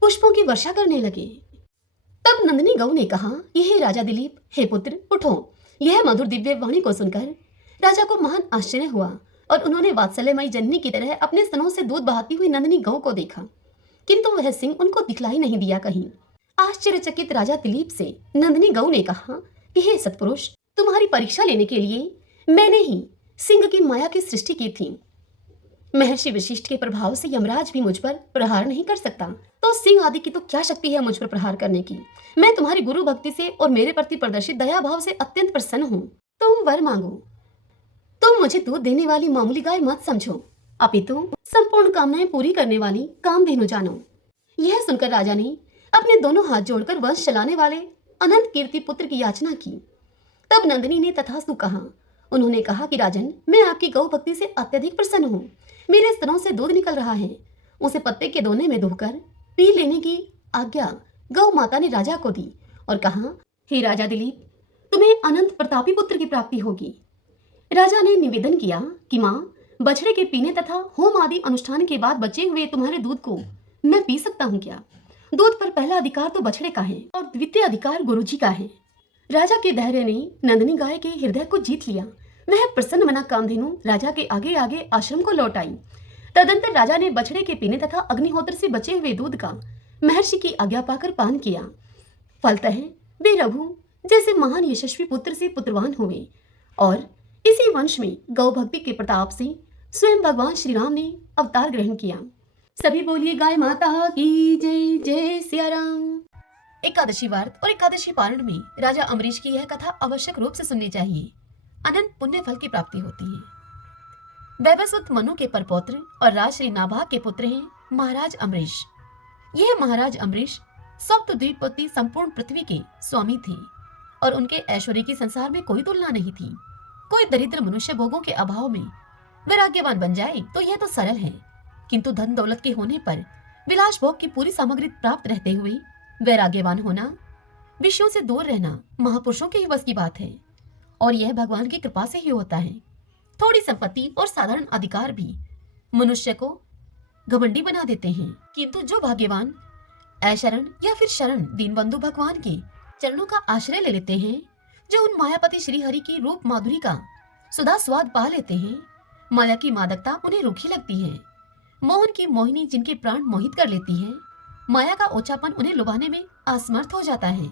पुष्पों की वर्षा करने लगे। तब नंदिनी गौ ने कहा, हे राजा दिलीप, हे पुत्र, उठो। यह मधुर दिव्य वाणी को सुनकर राजा को महान आश्चर्य हुआ और उन्होंने वात्सल्यमयी जननी की तरह अपने स्तनों से दूध बहाती हुई नंदिनी गौ को देखा, किंतु वह सिंह उनको दिखलाई नहीं दिया कहीं। आश्चर्यचकित राजा दिलीप से नंदिनी गौ ने कहा कि हे सत्पुरुष, तुम्हारी परीक्षा लेने के लिए मैंने ही सिंह की माया की सृष्टि की थी। महर्षि वशिष्ठ के प्रभाव से यमराज भी मुझ पर प्रहार नहीं कर सकता, तो सिंह आदि की तो क्या शक्ति है मुझ पर प्रहार करने की। मैं तुम्हारी गुरु भक्ति से और मेरे प्रति प्रदर्शित दया भाव से अत्यंत प्रसन्न हूँ। तुम वर मांगो। तुम मुझे दूध देने वाली मामूली गाय मत समझो, अपितु संपूर्ण कामनाएं पूरी करने वाली कामधेनु जानो। यह सुनकर राजा ने अपने दोनों हाथ जोड़कर वंश चलाने वाले अनंत कीर्ति पुत्र की याचना की। तब नंदिनी ने तथास्तु कहा। उन्होंने कहा कि राजन, मैं आपकी गौ भक्ति से अत्यधिक प्रसन्न हूँ। मेरे स्तनों से दूध निकल रहा है, उसे पत्ते के दोने में धोकर पी लेने की आज्ञा गौ माता ने राजा को दी और कहा, हे राजा दिलीप, तुम्हें अनंत प्रतापी पुत्र की प्राप्ति होगी। राजा ने निवेदन किया कि माँ, बछड़े के पीने तथा होम आदि अनुष्ठान के बाद बचे हुए तुम्हारे दूध को मैं पी सकता हूँ क्या? दूध पर पहला अधिकार तो बछड़े का है और द्वितीय अधिकार गुरुजी का है। राजा के धैर्य ने नंदिनी गाय के हृदय को जीत लिया। वह प्रसन्न मना कामधेनु राजा के आगे आगे आश्रम को लौट आई। तदंतर राजा ने बछड़े के पीने तथा अग्निहोत्र से बचे हुए दूध का महर्षि की आज्ञा पाकर पान किया। फलतः वे रघु जैसे महान यशस्वी पुत्र से पुत्रवान हुए और इसी वंश में गौ भक्ति के प्रताप से स्वयं भगवान श्री राम ने अवतार ग्रहण किया। सभी बोलिए गाय माता की जय। जय सिया राम। एकादशी व्रत और एकादशी पारण में राजा अम्बरीश की यह कथा आवश्यक रूप से सुननी चाहिए। अनंत पुण्य फल की प्राप्ति होती है। वैवस्वत मनु के परपौत्र और राजश्री नाभा के पुत्र हैं महाराज अम्बरीश। यह महाराज अम्बरीश सप्तद्वीपवती संपूर्ण पृथ्वी के स्वामी थे और उनके ऐश्वर्य की संसार में कोई तुलना नहीं थी। कोई दरिद्र मनुष्य भोगों के अभाव में वैराग्यवान बन जाए तो यह तो सरल है, किंतु धन दौलत के होने पर विलास भोग की पूरी सामग्री प्राप्त रहते हुए वैराग्यवान होना, विषयों से दूर रहना महापुरुषों के ही बस की बात है और यह भगवान की कृपा से ही होता है। थोड़ी संपत्ति और साधारण अधिकार भी मनुष्य को घमंडी बना देते हैं, किंतु जो भाग्यवान ऐशरण या फिर शरण दीनबंधु भगवान के चरणों का आश्रय ले लेते हैं, जो उन मायापति श्री हरि की रूप माधुरी का सुधा स्वाद पा लेते हैं, माया की मादकता उन्हें रूखी लगती है, मोहन की मोहिनी जिनके प्राण मोहित कर लेती है, माया का ओछापन उन्हें लुभाने में असमर्थ हो जाता है।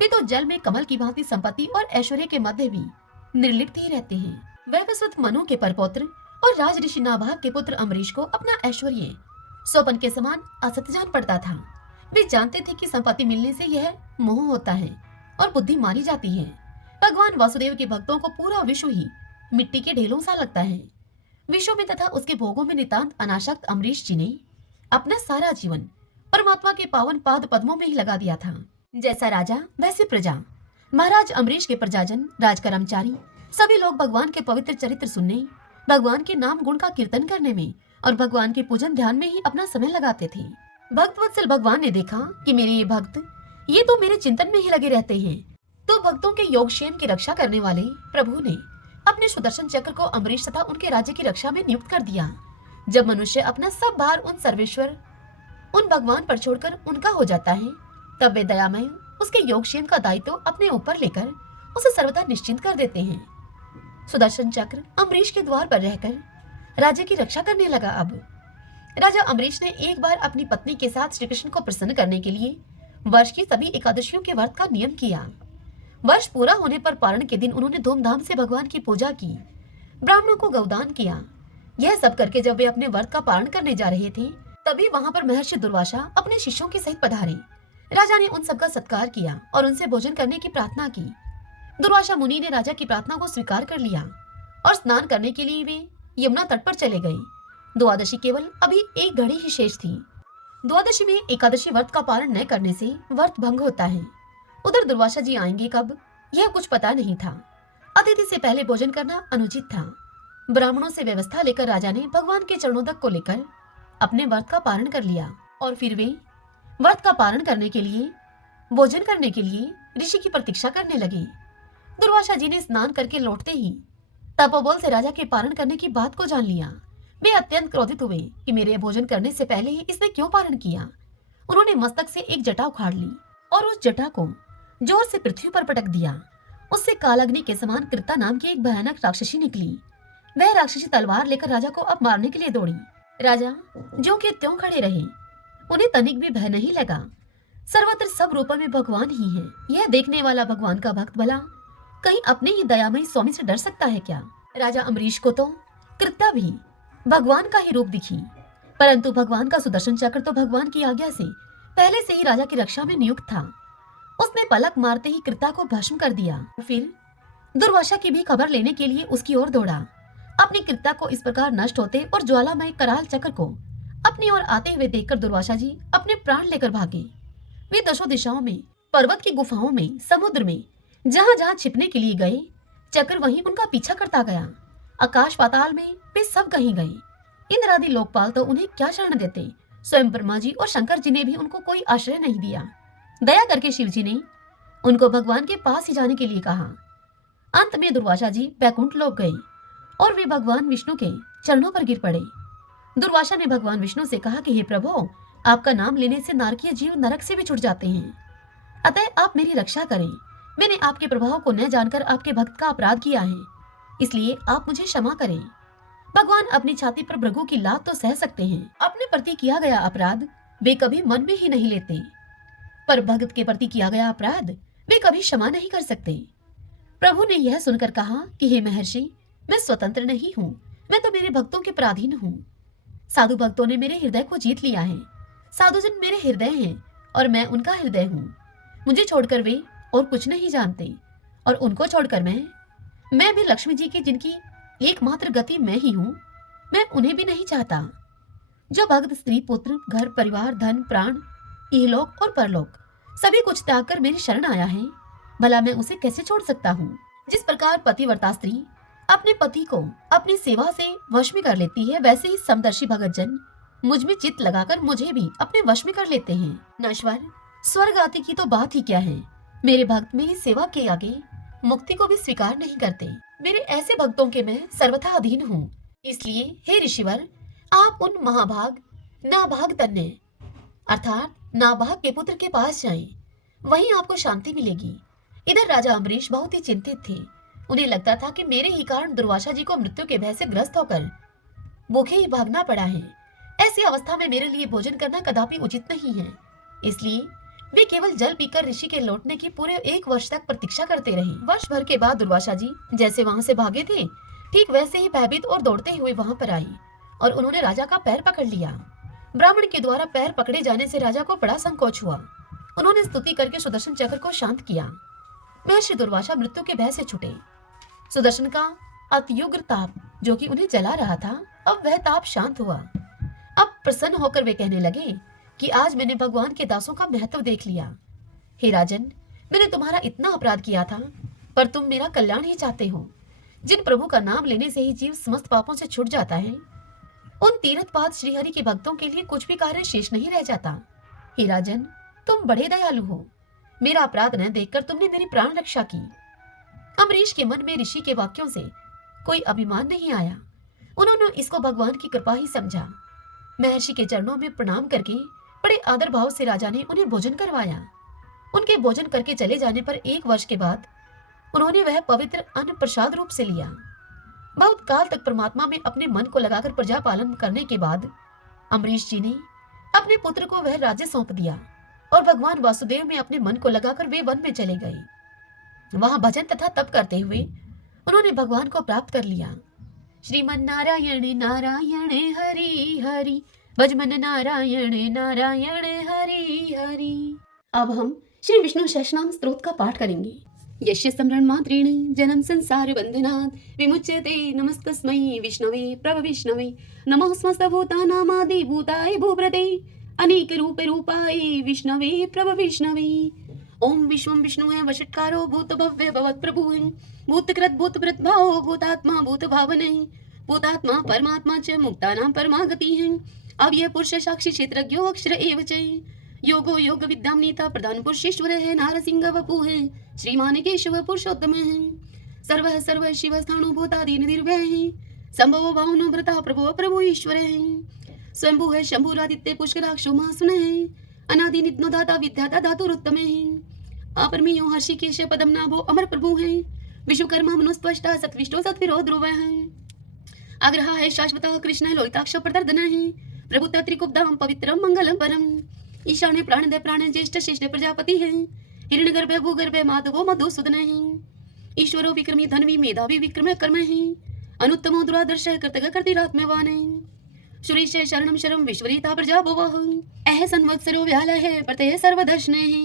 वे तो जल में कमल की भांति संपत्ति और ऐश्वर्य के मध्य भी निर्लिप्त ही रहते हैं। वैवस्वत मनु के परपौत्र और राज ऋषि नाभा के पुत्र अम्बरीश को अपना ऐश्वर्य स्वपन के समान असत्य जान पड़ता था। वे जानते थे कि संपत्ति मिलने से यह मोह होता है और बुद्धि मारी जाती है। भगवान वासुदेव के भक्तों को पूरा विश्व ही मिट्टी के ढेलों सा लगता है। विश्व में तथा उसके भोगों में नितांत अनासक्त अम्बरीश जी ने अपना सारा जीवन परमात्मा के पावन पाद पद्मों में ही लगा दिया था। जैसा राजा वैसे प्रजा। महाराज अम्बरीश के प्रजाजन, राज कर्मचारी सभी लोग भगवान के पवित्र चरित्र सुनने, भगवान के नाम गुण का कीर्तन करने में और भगवान के पूजन ध्यान में ही अपना समय लगाते थे। भक्त वत्सल भगवान ने देखा कि मेरे ये भक्त ये तो मेरे चिंतन में ही लगे रहते हैं, तो भक्तों के योगक्षेम की रक्षा करने वाले प्रभु ने अपने सुदर्शन चक्र को अम्बरीश तथा उनके राज्य की रक्षा में नियुक्त कर दिया। जब मनुष्य अपना सब भार उन सर्वेश्वर, उन भगवान पर छोड़कर उनका हो जाता है, तब वे दयामय उसके योगक्षेम का दायित्व अपने ऊपर लेकर उसे सर्वदा निश्चिंत कर देते हैं। सुदर्शन चक्र अम्बरीश के द्वार पर रहकर राज्य की रक्षा करने लगा। अब राजा अम्बरीश ने एक बार अपनी पत्नी के साथ श्री कृष्ण को प्रसन्न करने के लिए वर्ष की सभी एकादशियों के व्रत का नियम किया। वर्ष पूरा होने पर पारण के दिन उन्होंने धूमधाम से भगवान की पूजा की, ब्राह्मणों को गौदान किया। यह सब करके जब वे अपने व्रत का पारण करने जा रहे थे, तभी वहां पर महर्षि दुर्वासा अपने शिष्यों के सहित पधारे। राजा ने उन सबका सत्कार किया और उनसे भोजन करने की प्रार्थना की। दुर्वासा मुनि ने राजा की प्रार्थना को स्वीकार कर लिया और स्नान करने के लिए वे यमुना तट पर चले गए। द्वादशी केवल अभी एक घड़ी ही शेष थी। द्वादशी में एकादशी व्रत का पारण न करने से व्रत भंग होता है। उधर दुर्वासा जी आएंगे कब, यह कुछ पता नहीं था। अतिथि से पहले भोजन करना अनुचित था। ब्राह्मणों से व्यवस्था लेकर राजा ने भगवान के चरणोदक को लेकर अपने व्रत का पारण कर लिया और फिर वे व्रत का पारण करने के लिए, भोजन करने के लिए ऋषि की प्रतीक्षा करने लगे। दुर्वासा जी ने स्नान करके लौटते ही तपोबल से राजा के पारण करने की बात को जान लिया। वे अत्यंत क्रोधित हुए कि मेरे भोजन करने से पहले ही इसने क्यों पारण किया। उन्होंने मस्तक से एक जटा उखाड़ ली और उस जटा को जोर से पृथ्वी पर पटक दिया। उससे कालाग्नि के समान कृता नाम की एक भयानक राक्षसी निकली। वह राक्षसी तलवार लेकर राजा को अब मारने के लिए दौड़ी। राजा जो के त्यों खड़े रहे, उन्हें तनिक भी भय नहीं लगा। सर्वत्र सब रूपों में भगवान ही है। यह देखने वाला भगवान का भक्त भला कहीं अपने ही दयामयी स्वामी से डर सकता है क्या। राजा अम्बरीश को तो कृत्या भी भगवान का ही रूप दिखी, परंतु भगवान का सुदर्शन चक्र तो भगवान की आज्ञा से पहले से ही राजा की रक्षा में नियुक्त था। उसने पलक मारते ही कृत्या को भस्म कर दिया। फिर दुर्वासा की भी खबर लेने के लिए उसकी ओर दौड़ा। अपनी कृत्या को इस प्रकार नष्ट होते और ज्वालामय कराल चक्र को अपनी ओर आते हुए देखकर दुर्वासा जी अपने प्राण लेकर भागे। वे दशों दिशाओं में, पर्वत की गुफाओं में, समुद्र में, जहां जहां छिपने के लिए गए, चक्र वहीं उनका पीछा करता गया। आकाश पाताल में वे सब कहीं गए। इंद्र आदि लोकपाल तो उन्हें क्या शरण देते। स्वयं ब्रह्मा जी और शंकर जी ने भी उनको कोई आश्रय नहीं दिया। दया करके शिव जी ने उनको भगवान के पास ही जाने के लिए कहा। अंत में दुर्वासा जी बैकुंठ लोक गए और वे भगवान विष्णु के चरणों पर गिर पड़े। दुर्वासा ने भगवान विष्णु से कहा कि हे प्रभु, आपका नाम लेने से नारकीय जीव नरक से भी छुट जाते हैं, अतः आप मेरी रक्षा करें। मैंने आपके प्रभाव को न जानकर आपके भक्त का अपराध किया है, इसलिए आप मुझे क्षमा करें। भगवान अपनी छाती पर भृगु की लात तो सह सकते हैं, अपने प्रति किया गया अपराध वे कभी मन में ही नहीं लेते, पर भक्त के प्रति किया गया अपराध वे कभी क्षमा नहीं कर सकते। प्रभु ने यह सुनकर कहा कि हे महर्षि, मैं स्वतंत्र नहीं हूँ, मैं तो मेरे भक्तों के पराधीन हूँ। साधु भक्तों ने मेरे हृदय को जीत लिया है। साधुजन मेरे हृदय हैं और मैं उनका हृदय हूँ। मुझे छोड़कर वे और कुछ नहीं जानते, और उनको छोड़कर मैं भी लक्ष्मी जी की जिनकी एकमात्र गति मैं ही हूँ, मैं उन्हें भी नहीं चाहता। जो भक्त स्त्री, पुत्र, घर, परिवार, धन, प्राण, इहलोक और परलोक सभी कुछ त्याग कर मेरी शरण आया है, भला मैं उसे कैसे छोड़ सकता हूँ। जिस प्रकार पतिव्रता स्त्री अपने पति को अपनी सेवा से वश में कर लेती है, वैसे ही समदर्शी भगत जन मुझ में चित्त लगाकर मुझे भी अपने वश में कर लेते हैं। नश्वर स्वर्ग आदि की तो बात ही क्या है, मेरे भक्त मेरी सेवा के आगे मुक्ति को भी स्वीकार नहीं करते। मेरे ऐसे भक्तों के मैं सर्वथा अधीन हूँ। इसलिए हे ऋषिवर, आप उन महाभाग नाभाग तन्य अर्थात नाभाग के पुत्र के पास जाएं, वहीं आपको शांति मिलेगी। इधर राजा अम्बरीश बहुत ही चिंतित थे। उन्हें लगता था कि मेरे ही कारण दुर्वासा जी को मृत्यु के भय से ग्रस्त होकर भूखे ही भागना पड़ा है। ऐसी अवस्था में मेरे लिए भोजन करना कदापि उचित नहीं है। इसलिए वे केवल जल पीकर ऋषि के लौटने की पूरे 1 वर्ष तक प्रतीक्षा करते रहे। वर्ष भर के बाद दुर्वासा जी जैसे वहां से भागे थे, ठीक वैसे ही भयभीत और दौड़ते हुए वहां पर आई और उन्होंने राजा का पैर पकड़ लिया। ब्राह्मण के द्वारा पैर पकड़े जाने से राजा को बड़ा संकोच हुआ। उन्होंने स्तुति करके सुदर्शन चक्र को शांत किया। महर्षि दुर्वासा मृत्यु के भय से छुटे। सुदर्शन का अत्युग्र ताप जो कि उन्हें जला रहा था, अब वह ताप शांत हुआ। अब प्रसन्न होकर वे कहने लगे, कि आज मैंने भगवान के दासों का महत्व देख लिया। हे राजन, मैंने तुम्हारा इतना अपराध किया था, पर तुम मेरा कल्याण ही चाहते हो। जिन प्रभु का नाम लेने से ही जीव समस्त पापों से छूट जाता है, उन तीर्थपाद श्रीहरि के भक्तों के लिए कुछ भी कार्य शेष नहीं रह जाता। हे राजन, तुम बड़े दयालु हो। मेरा अपराध न देखकर तुमने मेरी प्राण रक्षा की। अम्बरीश के मन में ऋषि के वाक्यों से कोई अभिमान नहीं आया। उन्होंने इसको भगवान की कृपा ही समझा। महर्षि के चरणों में प्रणाम करके बड़े आदर भाव से राजा ने उन्हें भोजन करवाया। उनके भोजन करके चले जाने पर 1 वर्ष के बाद उन्होंने वह पवित्र अन्न प्रसाद रूप से लिया। बहुत काल तक परमात्मा में अपने मन को लगाकर प्रजा पालन करने के बाद अम्बरीश जी ने अपने पुत्र को वह राज्य सौंप दिया और भगवान वासुदेव में अपने मन को लगाकर वे वन में चले गए। वहां भजन तथा तप करते हुए उन्होंने भगवान को प्राप्त कर लिया। श्रीमन नारायण नारायण हरि हरि, भजमन नारायण नारायण हरि हरि। अब हम श्री विष्णु सहस्रनाम स्तोत्र का पाठ करेंगे। यस्य स्मरण मात्रेण जन्म संसार बंधनात् विमुच्यते, नमस्तस्मै विष्णवे प्रभ विष्णवे, नमः समस्त भूतानामादि भूताय भूप्रते, अनेक रूप रूपाय विष्णवे प्रभ विष्णवे। ओम विश्वं विष्णुः वषट्कारो भूत भव्य भवत् प्रभुः, भूतकृत भूतभृत भावो भूतात्मा भूत भावनः, भूतात्मा परमात्मा च मुक्तानां परमागतिः, अव्यय पुरुष साक्षी क्षेत्रज्ञो अक्षर एव च, योगो योग विद्यां नीता प्रधान पुरुषेश्वर है, नारसिंह वपु है, श्रीमान केशव पुरुषोत्तम है, सर्व सर्व शिव स्थाणु भूतादि निर्भय है, संभव भावनो भ्रता प्रभु प्रभु ईश्वर है, स्वयंभू है शंभुरादित्य पुष्कराक्षो महासुन है, अनादि नित्नो दाता विद्याता धातुरुत्तम है, अपरमेयो हर्षिकेश पदम नाभो अमर प्रभु है, विश्वकर्मा मनुस्पष्टा सत्विष्टो सत्विरो ध्रुव है, आग्रह है शाश्वत कृष्ण लोहिताक्ष प्रदर्दन है, प्रभुता त्रिकुब्धाम पवित्रम मंगलम परम, ईशान्य प्राणदय प्राण ज्येष्ठ श्रेष्ठ प्रजापति है, हिरण्यगर्भ भूगर्भ माधवो मधुसूदन है, ईश्वरो विक्रमी धनवी मेधावी विक्रम कर्म है, अनुत्तमो दुरादर्श कृतज्ञ कर्तिरात्मवान है, सुरेश शरणम शरम विश्वरीता प्रजा भवः, अह संवत्सरो व्याल है प्रत्यय सर्वदर्शन है,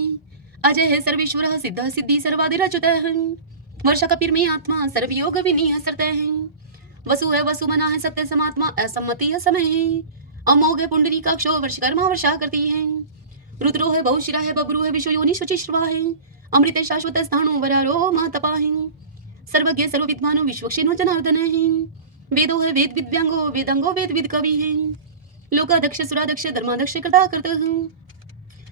अजय है सर्वेश्वर सिद्ध सिद्धि सर्वादिरच्युत है, वर्षा कपिर में आत्मा सर्वयोग विनीय सरत है, वसु है वसुमना है सत्य समात्मा असम्मति है समय है, अमोघ है पुंडरीकाक्षो वर्षकर्मा वर्षा करती है, रुद्रो है बहुशिरा है बब्रू है विश्व योनि शुचिश्रवा है, अमृत शाश्वत स्थाणु वरारो महातपा है, सर्वज्ञ सर्वविद्वानो विश्वक्षिणो जनार्दन है, वेदो है वेद विद्यांगो वेदांगो वेद विद कवि है, लोकाध्यक्ष सुराध्यक्ष धर्माध्यक्ष कृता करता है,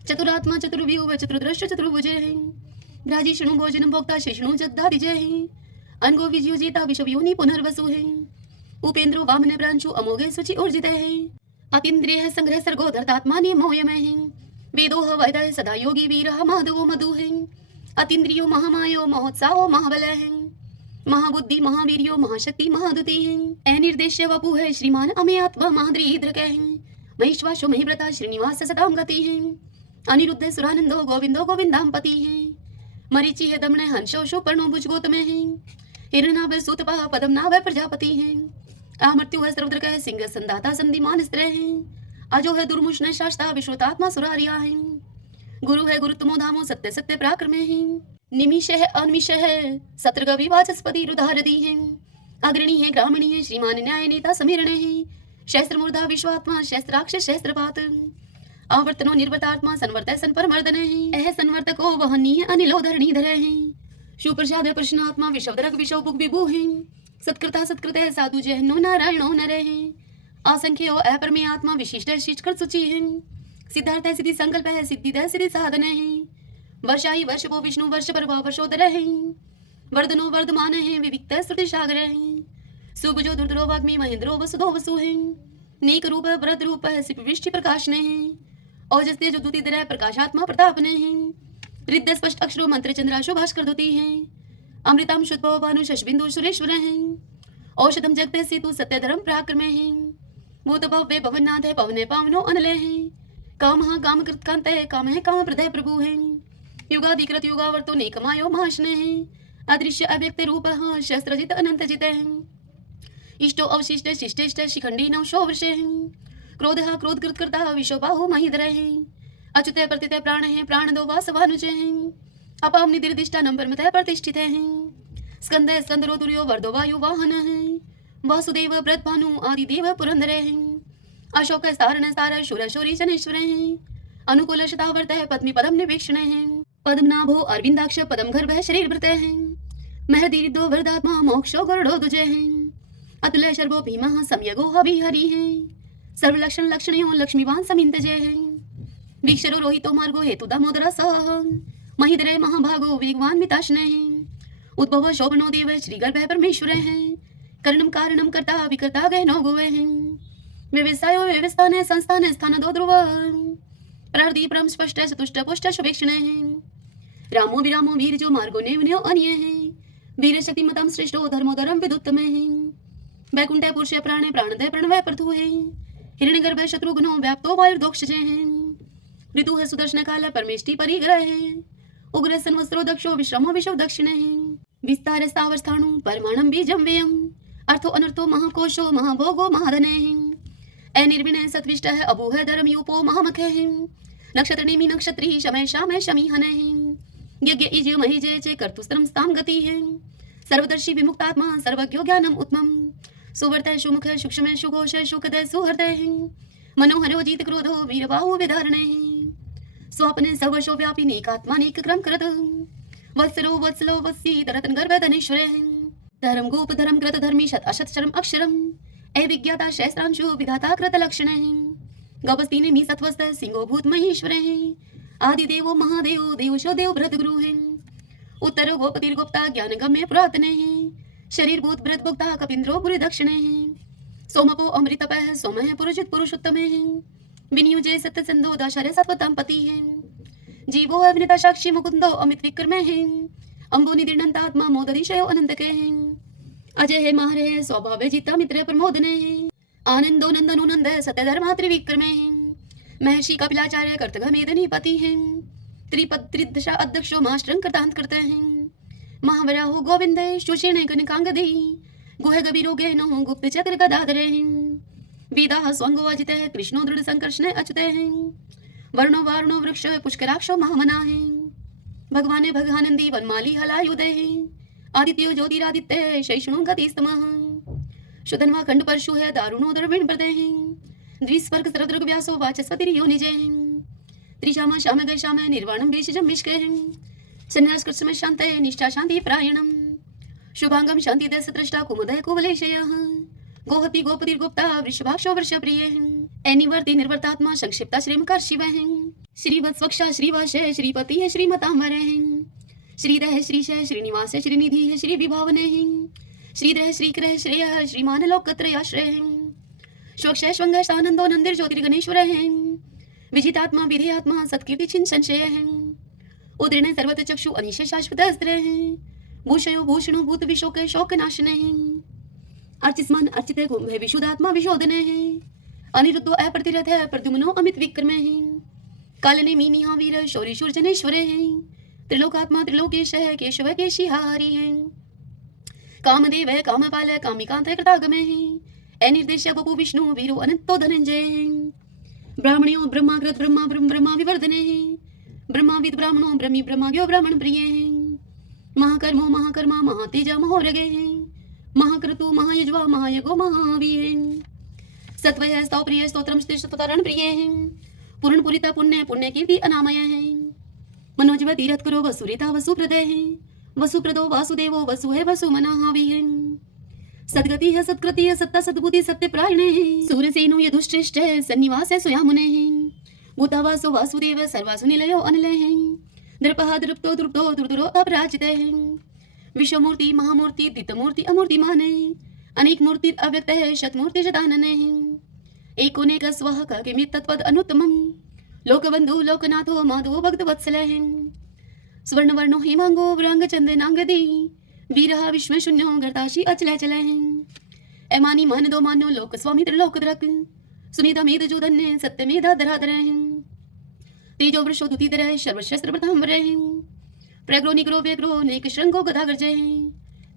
चतुरात्मा चतुर्व्यूह चतुर्दृश्य चतुर्भुज है, राजी शृणु भोजन भोक्ता शेषणु जगदा विजय है, अनगो विजयोजिता विश्व योनि पुनर्वसु है, उपेंद्रो वामन प्रांशु अमोघ शुचि ऊर्जित है, अतीन्द्रिय है संग्रह सर्गो धरतात्मा नियमोयमय है, वेदो है वैद है सदा योगी वीर माधवो मधु है, अतीन्द्रियो महामायो महोत्साहो महाबल है, महाबुद्धि महावीर्यो महाशक्ति महादुति है, अनिर्देश्य वपु है श्रीमान अमे आत्मा महाद्रीद्रक है, महेश्वासो महिव्रता श्रीनिवास सदाम गति है, अनिरुद्ध सुरानंदो गोविंदो गोविंदाम है, मरीचि है दमन हंसो पर्णो भुजगोतम है, हिरणाभ सूतपा पदम नाभ प्रजापति है, अमृत्यु है सर्वद्रक है सिंह संदाता संधिमान स्त्र है, अजो है दुर्मुष्ण शास्ता विश्वतात्मा सुरारिया है, गुरु है गुरुत्तमो धामो सत्य सत्य पराक्रम है, निमिष है अनिमिष है सत्रगवि वाचस्पति रुधारदी है, अग्रणी है ग्रामणी है श्रीमान न्याय नेता समीरण है, शस्त्र मूर्धा विश्वात्मा शस्त्राक्ष शस्त्रपात, आवर्तनो निर्वर्तात्मा संवर्त संपरमर्दन है, अह संवर्तको वहनीय अनिलो धरणीधर है, सुप्रसाद प्रश्नात्मा विश्वदरक विश्वभुग विभु है, सत्कृता सत्कृत है साधु जहनो नारायणो नर है, असंख्यो अपरमे आत्मा विशिष्ट शिष्टकृत सूचि है, सिद्धार्थ है सिद्धि संकल्प है सिद्धि दय सिद्धि साधन है, वर्षाई वर्षपो विष्णु वर्ष प्रभा वर्षोदर है, वर्धनो वर्धमान है विविक्त श्रुति सागर है, सुभजो दुर्धरो वाग्मी महेंद्रो वसुधो वसु है, नेक रूप व्रत रूप है सिपविष्टि प्रकाश ने है, ओजस्ते जो दूती दर प्रकाशात्मा प्रताप ने है, रिद्ध स्पष्ट अक्षरो मंत्र चंद्राशो भास्कर दुति है, अमृतम शुद्ध भानु शशबिंदु सुरेश्वर है, औषधम जगत सेतु सत्य धर्म पराक्रम है, भूत भव्य भवनाथ है पवने पावनो अनल है, काम काम कृत कांत है काम है काम प्रदय प्रभु है, युगाधिकृत युगावर्तो नेकमायो महाशने है, अदृश्य अव्यक्त रूप शस्त्रजित अनंत जित है, इष्टो अवशिष्ट शिष्टेष्ट शिखंडी नवशो वर्ष है, क्रोध क्रोध कृत करता विश्वबाहु महिधर है, अच्युत प्रतित प्राण है प्राण दो वासवानुज है, अपाम निदिर्दिष्टा नंबर मत प्रतिष्ठित है, स्कंद स्कंदरो दुर्यो वर्दो वायु वाहन है, वासुदेव व्रत भानु आदि देव पुरंदर है, अशोक सारण सार शूर शौरी शनेश्वर है, अनुकूलशतावर्त पद्मी पदम निवेक्षण पद्मनाभो अरविंदाक्ष पदम गर्भ शरीर भृत महदीरिदो वरदात्मा मोक्षो गरुड़ो दुजय अतुल्य शर्वो भीमः संयगो हवि हरि सर्वलक्षण लक्षणयो लक्ष्मीवान समिंत जय वीक्षरो रोहितो मार्गो हेतु दामोदर सह महिद्रय महाभागो वेगवान मिताशनय उद्भव शोभनो देव श्रीगर्भ परमेश्वर करणम कारणम कर्ता विकर्ता गहनो गुवे व्यवसायो व्यवस्थाने संस्थाने स्थान दो ध्रुव प्रार्थी परम स्पष्ट चतुष्ट पुष्ट शुभेक्षण रामो विरामो वीरजो मार्गो नेवन्यो अन्य वीर शक्ति मतम श्रेष्ठो धर्मोधरम विदुत्तम वैकुंठ पुरुष प्राणे प्राणदय प्रणवय प्रथु हिरण्यगर्भ शत्रुघ्नो व्याप्तो वायुर्दोक्ष ऋतु है सुदर्शन काल परमेष्टि परिग्रह उग्र संवस्त्रो दक्षो विश्रमो विश्व दक्षिण विस्तार स्थावस्थाणु परमाणम बीजम व्ययम अर्थो अनर्थो महाकोशो महाभोगो महाधने अनिर्विणय सत्विष्ट अभूह धर्म यूपो महामखे नक्षत्र नेमि नक्षत्री शमय शामय शमी हने यज्ञ इज महि चे कर्तुस्त्रम स्ताम गति सर्वदर्शी विमुक्तात्मा सर्वज्ञो ज्ञानम उत्तमम सुवर्त सुमुख सूक्ष्म सुघोष सुखद सुहृदय मनोहरो जीत क्रोधो वीरबाहु विधारणे स्वप्ने सर्वशो व्यापी नेकात्मानेक क्रम करत वत्सलो वत्सलो वत्सी तरतन गर्भ धनेश्वर धर्म गोप धर्म कृत धर्मी शत अशत शरम अक्षरम अविज्ञाता शस्त्रांशु विधाता कृत लक्षण गवस्ती ने मी सत्वस्त सिंहो भूत महेश्वर आदिदेवो महादेव देवशो देव भ्रत गुरु उत्तर गोपतिर गुप्ता ज्ञान गम्य पुरातन शरीर भूत भ्रत भुक्ता कपिंद्रो पुरी दक्षिण सोमको अमृतप सोम पुरुषित पुरुषोत्तम विनियोजय सत्य संदो दाशर सत्वतम पति जीवो अविनिता साक्षी मुकुंदो अमित विक्रम अंबो निदिर्णंतात्मा मोदधिशयो अनंत के अजय है मारे है स्वभाव जीता मित्र प्रमोदने आनंदो नंदनो नंद सत्य धर्मा त्रिविक्रम महर्षि कपिलाचार्य कर्तघ मेदनी पति हैं त्रिपद त्रिदशा अध्यक्षो मास्टरं कृतांत करते हैं महावराहो गोविंद सुषेण कनकांगदी गुह गभीरो गहनो गुप्त चक्र गदाधरे वेदा स्वंगो अजित कृष्णो दृढ़ संकर्षण अच्युत वर्णो वारणो वृक्ष पुष्कराक्षो महामना भगवान भगानंदी वनमाली हलायुदे आदित्यो ज्योतिरादित्य शैषणो गतिस्तमः शुधन्वा खंड परशु है दारुणो द्रविण प्रदय द्विस्वर्ग सर्वदृग व्यासो वाचस्पति योनिजय त्रिशामा श्याम गय श्याम निर्वाणम वेशजम विष्के सन्यास कृष्ण शांत निष्ठा शांति प्रायणम शुभांगम शांति दस दृष्टा कुमुदय कुवलेशय गोहति गोपति गुप्ता वृषभाक्षो वृषप्रिय एनिवर्ति निर्वर्तात्मा संक्षिप्ता श्रीमकार शिव श्रीवत्स्वक्षा श्रीवास श्रीपति है श्रीमतांबर श्रीधः श्रीशय श्रीनिवास श्रीनिधि है श्री विभावन श्रीधः श्रीकर श्रेय श्रीमान लोकत्रयाश्रय स्वक्षय स्वंग सानंदो नंदिर ज्योतिर्गणेश्वर विजितात्मा विधेयात्मा सत्कीर्ति छिन संशय उदृण सर्वत चक्षु अनिश शाश्वत अस्त्र भूषयो भूषणो भूत विशोक शोक नाशन अर्चिस्मान अर्चित कुंभ विशुद्धात्मा विशोधन अनिरुद्धो अप्रतिरथ प्रद्युम्नो अमित विक्रम कालने मीनिहा वीर शौरी शूर्जनेश्वर त्रिलोकात्मा त्रिलोकेश केशव केशिहारी कामदेव कामपाल कामिकांत कृतागम अनिर्देश बपु विष्णु वीरो अनंतो धनंजय ब्राह्मणियों ब्रह्माकृत ब्रह्मा ब्रह्म ब्रह्मा विवर्धने ब्रह्माविद ब्राह्मणों ब्रह्मी ब्रह्माग्यो ब्राह्मण प्रिय महाकर्मो महाकर्मा महातेजा महोरगे महाक्रतु महायज्वा महायगो महावीर सत्वय स्तौ प्रिय स्तोत्रम स्तोतरण प्रिय पूर्ण पुरिता पुण्य पुण्य कीर्ति अनामय मनोजव तीरथ करो वसुरिता वसुप्रदय वसुप्रदो वासुदेवो वसु है वसु मनाहावी सद्गति है सत्कृति है सत्ता सद्बुद्धि सत्य प्रायणे सूर्यसेनो यदुश्रेष्ठ सन्निवास सुयामुने भूतावासो वासुदेव सर्वासु निलयो अनिलय दृपः दृप्तो दृप्तो दुर्दुरो अपराजित विश्वमूर्ति महामूर्ति दितमूर्ति अमूर्तिमान अनेक मूर्ति अव्यक्त है शतमूर्ति शतानन एकोनेक स्वः किमित तत्पद अनुत्तमम् लोकबंधु लोकनाथो माधवो भक्त वत्सल स्वर्णवर्णो हेमांगो व्रांग चंदनांगदी वीरः विश्व शून्यो गर्ताशी अचल चल एमानी मान दो मानो लोक स्वामी त्रिलोकद्रक सुनीता मेद जोधन्य सत्य मेधा धराधर तेजो वृषो दुतिधर सर्वशस्त्र प्रतांबर प्रग्रो निग्रो व्यग्रो नेक श्रृंगो गदागर्ज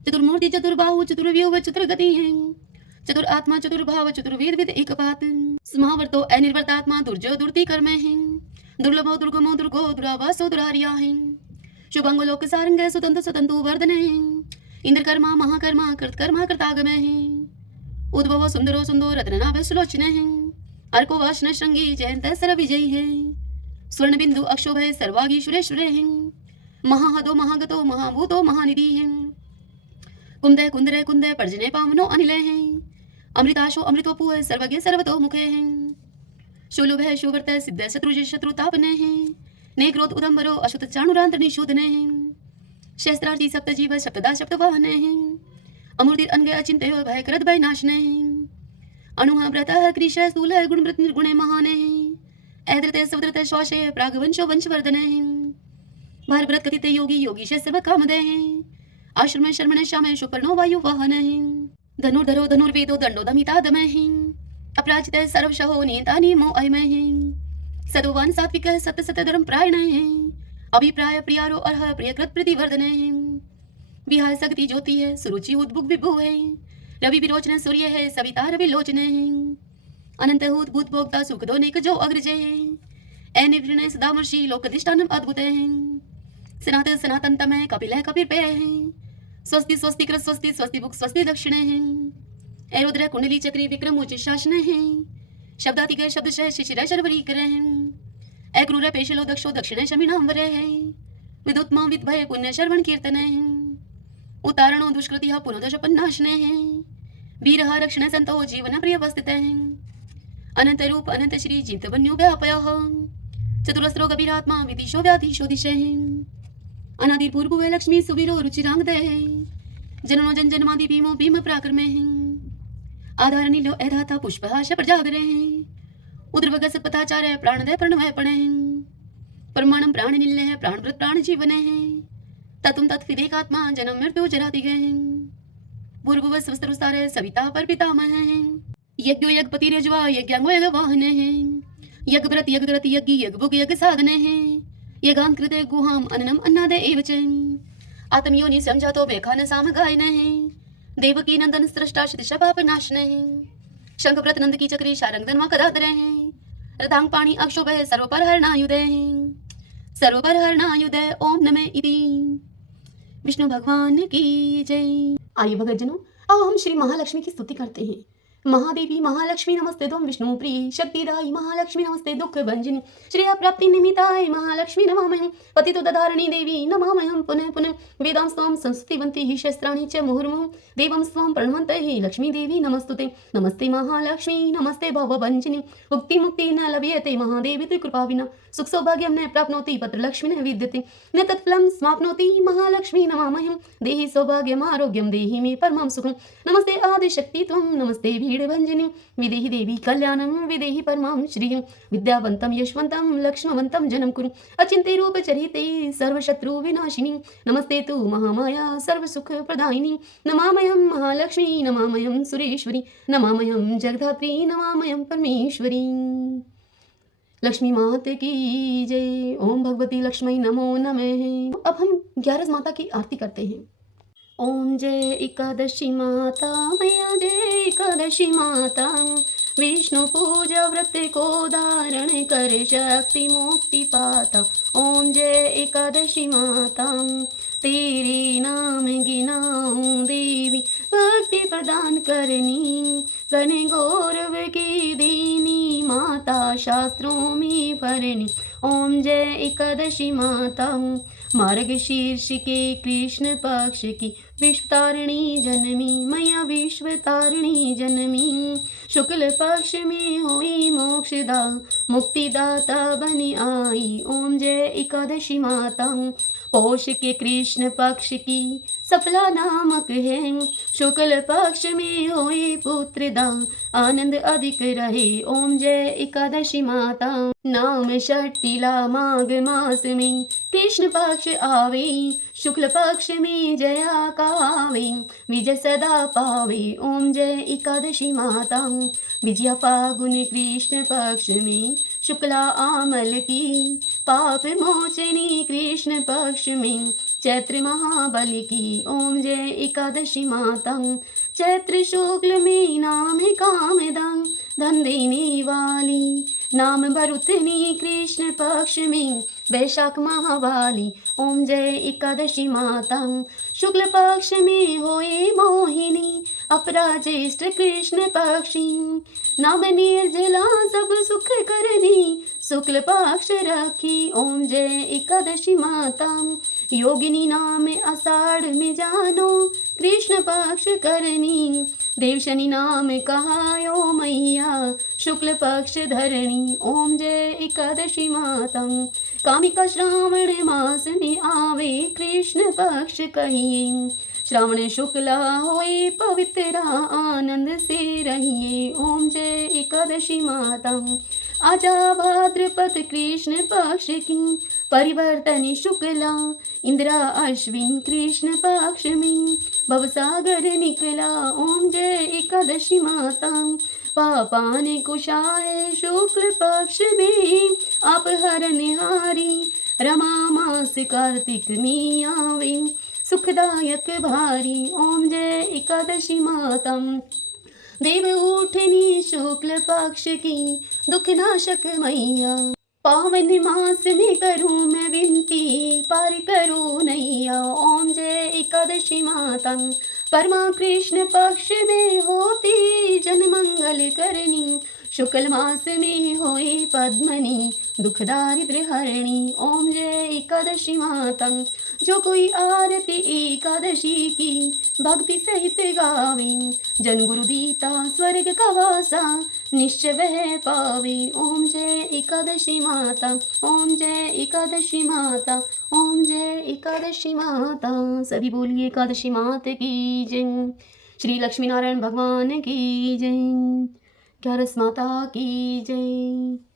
चतुर्मूर्ति चतुर्बाहु चतुर्व्यूह चतुर्गति चतुर आत्मा चतुर्भाव चतुर्वेद विद एकपात समावर्तो अनिर्वर्तात्मा दुर्जो दुर्ति कर्म दुर्लभो दुर्गमो दुर्गो दुरावासो दुरारिया शुभंगो लोक सारंग सुतंतु सुतंतु वर्धन इंद्रकर्मा महाकर्मा कृतकर्मा कृतागम उद्भवो सुंदरो सुंदो रत्ननाभ सुलोचन अर्को वाशन श्रृंगी जयंत सर विजयी स्वर्णबिंदु अक्षोभय सर्वागीश्वरेश्वरेः महाहदो महागतो महाभूतो महानिधिः कुंदे कुंदरे कुंदे पर्जने पावनो अनिलेः अमृताशो अमृतोपुः सर्वज्ञ सर्वतो मुखेः शूलुभः शुवर्तः सिद्ध शत्रुज शत्रुतापनेः नेक्रोध उदंबरो अशुत चाणुरांत निशोधनेः शस्त्रार्थी सप्तजीव सप्तदा सप्तवाहनेः अमूर्ति अनगे अचिंत्य भय करद भय नाशनेः अणुः व्रतः कृश स्थूलः गुणवृत निर्गुणे महानेः ऐद्रते सवद्रते श्वासे प्रागवंशो वंशवर्धनेः भारव्रत कथित योगी योगी सर्व कामदेः आश्रम शर्मण श्याम शुपर्णो वायु वाहनेः धनुर्धरो धनुर्वेदो दंडो दमितादमेः अपराजित सर्वशहो नियता नियमो अयमेः सदोवान सात्विकः सत्य सत्य धर्म प्रायणः अभिप्राय प्रियारो अर्ह प्रियकृत प्रतिवर्धनेः विहाय सगति ज्योति है सुरुचि उद्भुग विभु है रवि विरोचन सूर्य है सविता रवि लोचन है अनंत उद्भूत भोक्ता सुख दो नेक जो अग्रज है ए निर्णय सदामर्षि लोकधिष्ठानम अद्भुत है सनातन सनातन तम है कपिल कपिल पे है स्वस्ति स्वस्ति कृत स्वस्ति स्वस्ति भुक स्वस्ति दक्षिण है ए रुद्र कुंडली चक्री विक्रम उच्च शासन है शब्दातिक शब्द शिशिर शर्वरी करे हैं ए क्रूर पेशलो दक्षो दक्षिण शमिनांबर है विदुत्मा विद्भय पुण्य शर्वण कीर्तन है उतारणो दुष्कृति पुनोदश पन्नाशने हैं वीरः रक्षण संतो जीवन प्रिय वस्थित हैं अनंत रूप अनंत श्री जीत वन्यो व्यापय चतुरस्रो गभीरात्मा विदिशो व्याधीशो दिशे अनादि पूर्व है लक्ष्मी सुवीरो रुचिरांग दे जननो जन जन्मादि भीमो भीम पराक्रमे आधार नीलो एधाता पुष्पहाश प्रजागरे उद्रवग सत्पथाचार्य प्राणदय प्रणवय पणे परमाणम प्राण निल्य प्राणव्रत प्राण जीवने ततुम तत्विदेकात्मा जन्म मृत्यु जराति गए पूर्व स्वस्तरुस्तार सविता पर पितामह यज्ञो यज्ञपति रजवा यज्ञांगो यज्ञ वाहने यज्ञ व्रत यज्ञ रत यज्ञ यज्ञ भोग यज्ञ साधने यज्ञान कृते गुहाम अन्नम अन्नादे एव च आत्मयोनि समझातो बेखान साम गायने देवकी नंदन सृष्टा शिक्षा पाप नाशने शंखव्रत नंद की चक्री शारंग धनवा कदाधरे रतांग पाणी अक्षोभय सर्वपर हरणायुधे सर्वपर हरणायुधे ओम नमः इति विष्णु भगवान की जय। आइए भगतजनों, अब हम श्री महालक्ष्मी की स्तुति करते हैं। महादेवी महालक्ष्मी नमस्ते तुम विष्णु प्रिय शक्तिदायी महालक्ष्मी नमस्ते दुख भंजनी श्रेय प्राप्ति निमित्ताय महालक्ष्मी नमामहं पतितो दधारिणी देवी नमामहं पुनः पुनः वेदां स्वां संस्तुतिवन्ति हि शस्त्राणि च मुहुर्मुहुः देवं स्वां प्रणवन्तः लक्ष्मी देवी नमस्तुते नमस्ते महालक्ष्मी नमस्ते भवभञ्जनी मुक्ति मुक्ति न लभ्यते महादेवी ते कृपा विना सुख सौभाग्यं न प्राप्नोति पत्रलक्ष्मी न विद्यते न तत्फलं समाप्नोति महालक्ष्मी नमामहं देहि सौभाग्यम् आरोग्यं देहि मे परमं सुखं नमस्ते आदिशक्ति त्वं नमस्ते भंजनी विदेहि देवी कल्याणं विदेहि परमां श्रियं विद्यावन्तं यशवन्तं लक्ष्मवन्तं जनं कुरु अचिन्त्य रूप चरिते सर्वशत्रु विनाशिनी नमस्ते तु महामाया सर्वसुख प्रदायिनी नमामयं महालक्ष्मी नमामयं सुरेश्वरी नमामयं जगधात्री नमामयं परमेश्वरी। लक्ष्मी माता की जय। ओम भगवती लक्ष्मी नमो नमः। अब हम 11 माता की आरती करते हैं। ओम जय एकादशी माता मैया जय एकादशी माता विष्णु पूजा व्रत को धारण कर शक्ति मुक्ति पाता। ओम जय एकादशी माता तेरे नाम गिनाऊं देवी भक्ति प्रदान करनी घन गौरव की देनी माता शास्त्रों में भरनी। ओम जय एकादशी माता मार्ग शीर्ष के कृष्ण पक्ष की विश्वतारिणी जनमी मैया विश्वतारिणी जनमी शुक्ल पक्ष में हुई मोक्षदा मुक्तिदाता बनी आई। ओम जय एकादशी माता पौष के कृष्ण पक्ष की सफला नामक है शुक्ल पक्ष में हुई पुत्रदा आनंद अधिक रहे। ओम जय एकादशी माता नाम षष्ठीला माघ मास में कृष्ण पक्ष आवे शुक्ल पक्ष में जया कावे विजय सदा पावे। ओम जय एकादशी माता विजया फागुन कृष्ण पक्ष में शुक्ला आमल की पाप मोचनी कृष्ण पक्ष में चैत्र महाबली की। ओम जय एकादशी माता चैत्र शुक्ल में नाम कामदं धन देने वाली नाम भरुतनी कृष्ण पक्ष में वैशाख महावाली। ओम जय एकादशी माता शुक्ल पक्ष में होए मोहिनी अपराजेष्ट कृष्ण पक्षी नाम निर्जला सब सुख करनी शुक्ल पक्ष रखी ओम जय एकादशी माता योगिनी नाम आषाढ़ में जानो कृष्ण पक्ष करनी देवशनि नाम कहायो मैया शुक्ल पक्ष धरणी ओम जय एकादशी माता कामिका श्रावण मास में आवे कृष्ण पक्ष कहिए श्रावण शुक्ला होए पवित्र आनंद से रहिए ओम जय एकादशी माता आजा भाद्रपद कृष्ण पक्ष की परिवर्तन शुक्ला इंदिरा अश्विन कृष्ण पक्ष में भवसागर निकला ओम जय एकादशी माता पापान कुशाय शुक्ल पक्ष में आप हरनिहारी रमा मास कार्तिक में आवे सुखदायक भारी ओम जय एकादशी माता देव उठनी शुक्ल पक्ष की दुख नाशक मैया पावन मास में करूं मैं विनती पार करो नैया ओम जय एकादशी माता परमा कृष्ण पक्ष में होती जन मंगल करनी शुक्ल मास में होए पद्मनी दुख दारिद्र हरणी ओम जय एकादशी माता जो कोई आरती एकादशी की भक्ति सहित गावे जन गुरु दीता स्वर्ग का वासा निश्चय वह पावे ओम जय एकादशी माता ओम जय एकादशी माता ओम जय एकादशी माता। सभी बोलिए एकादशी माता की जय। श्री लक्ष्मी नारायण भगवान की जय। 11 माता की जय।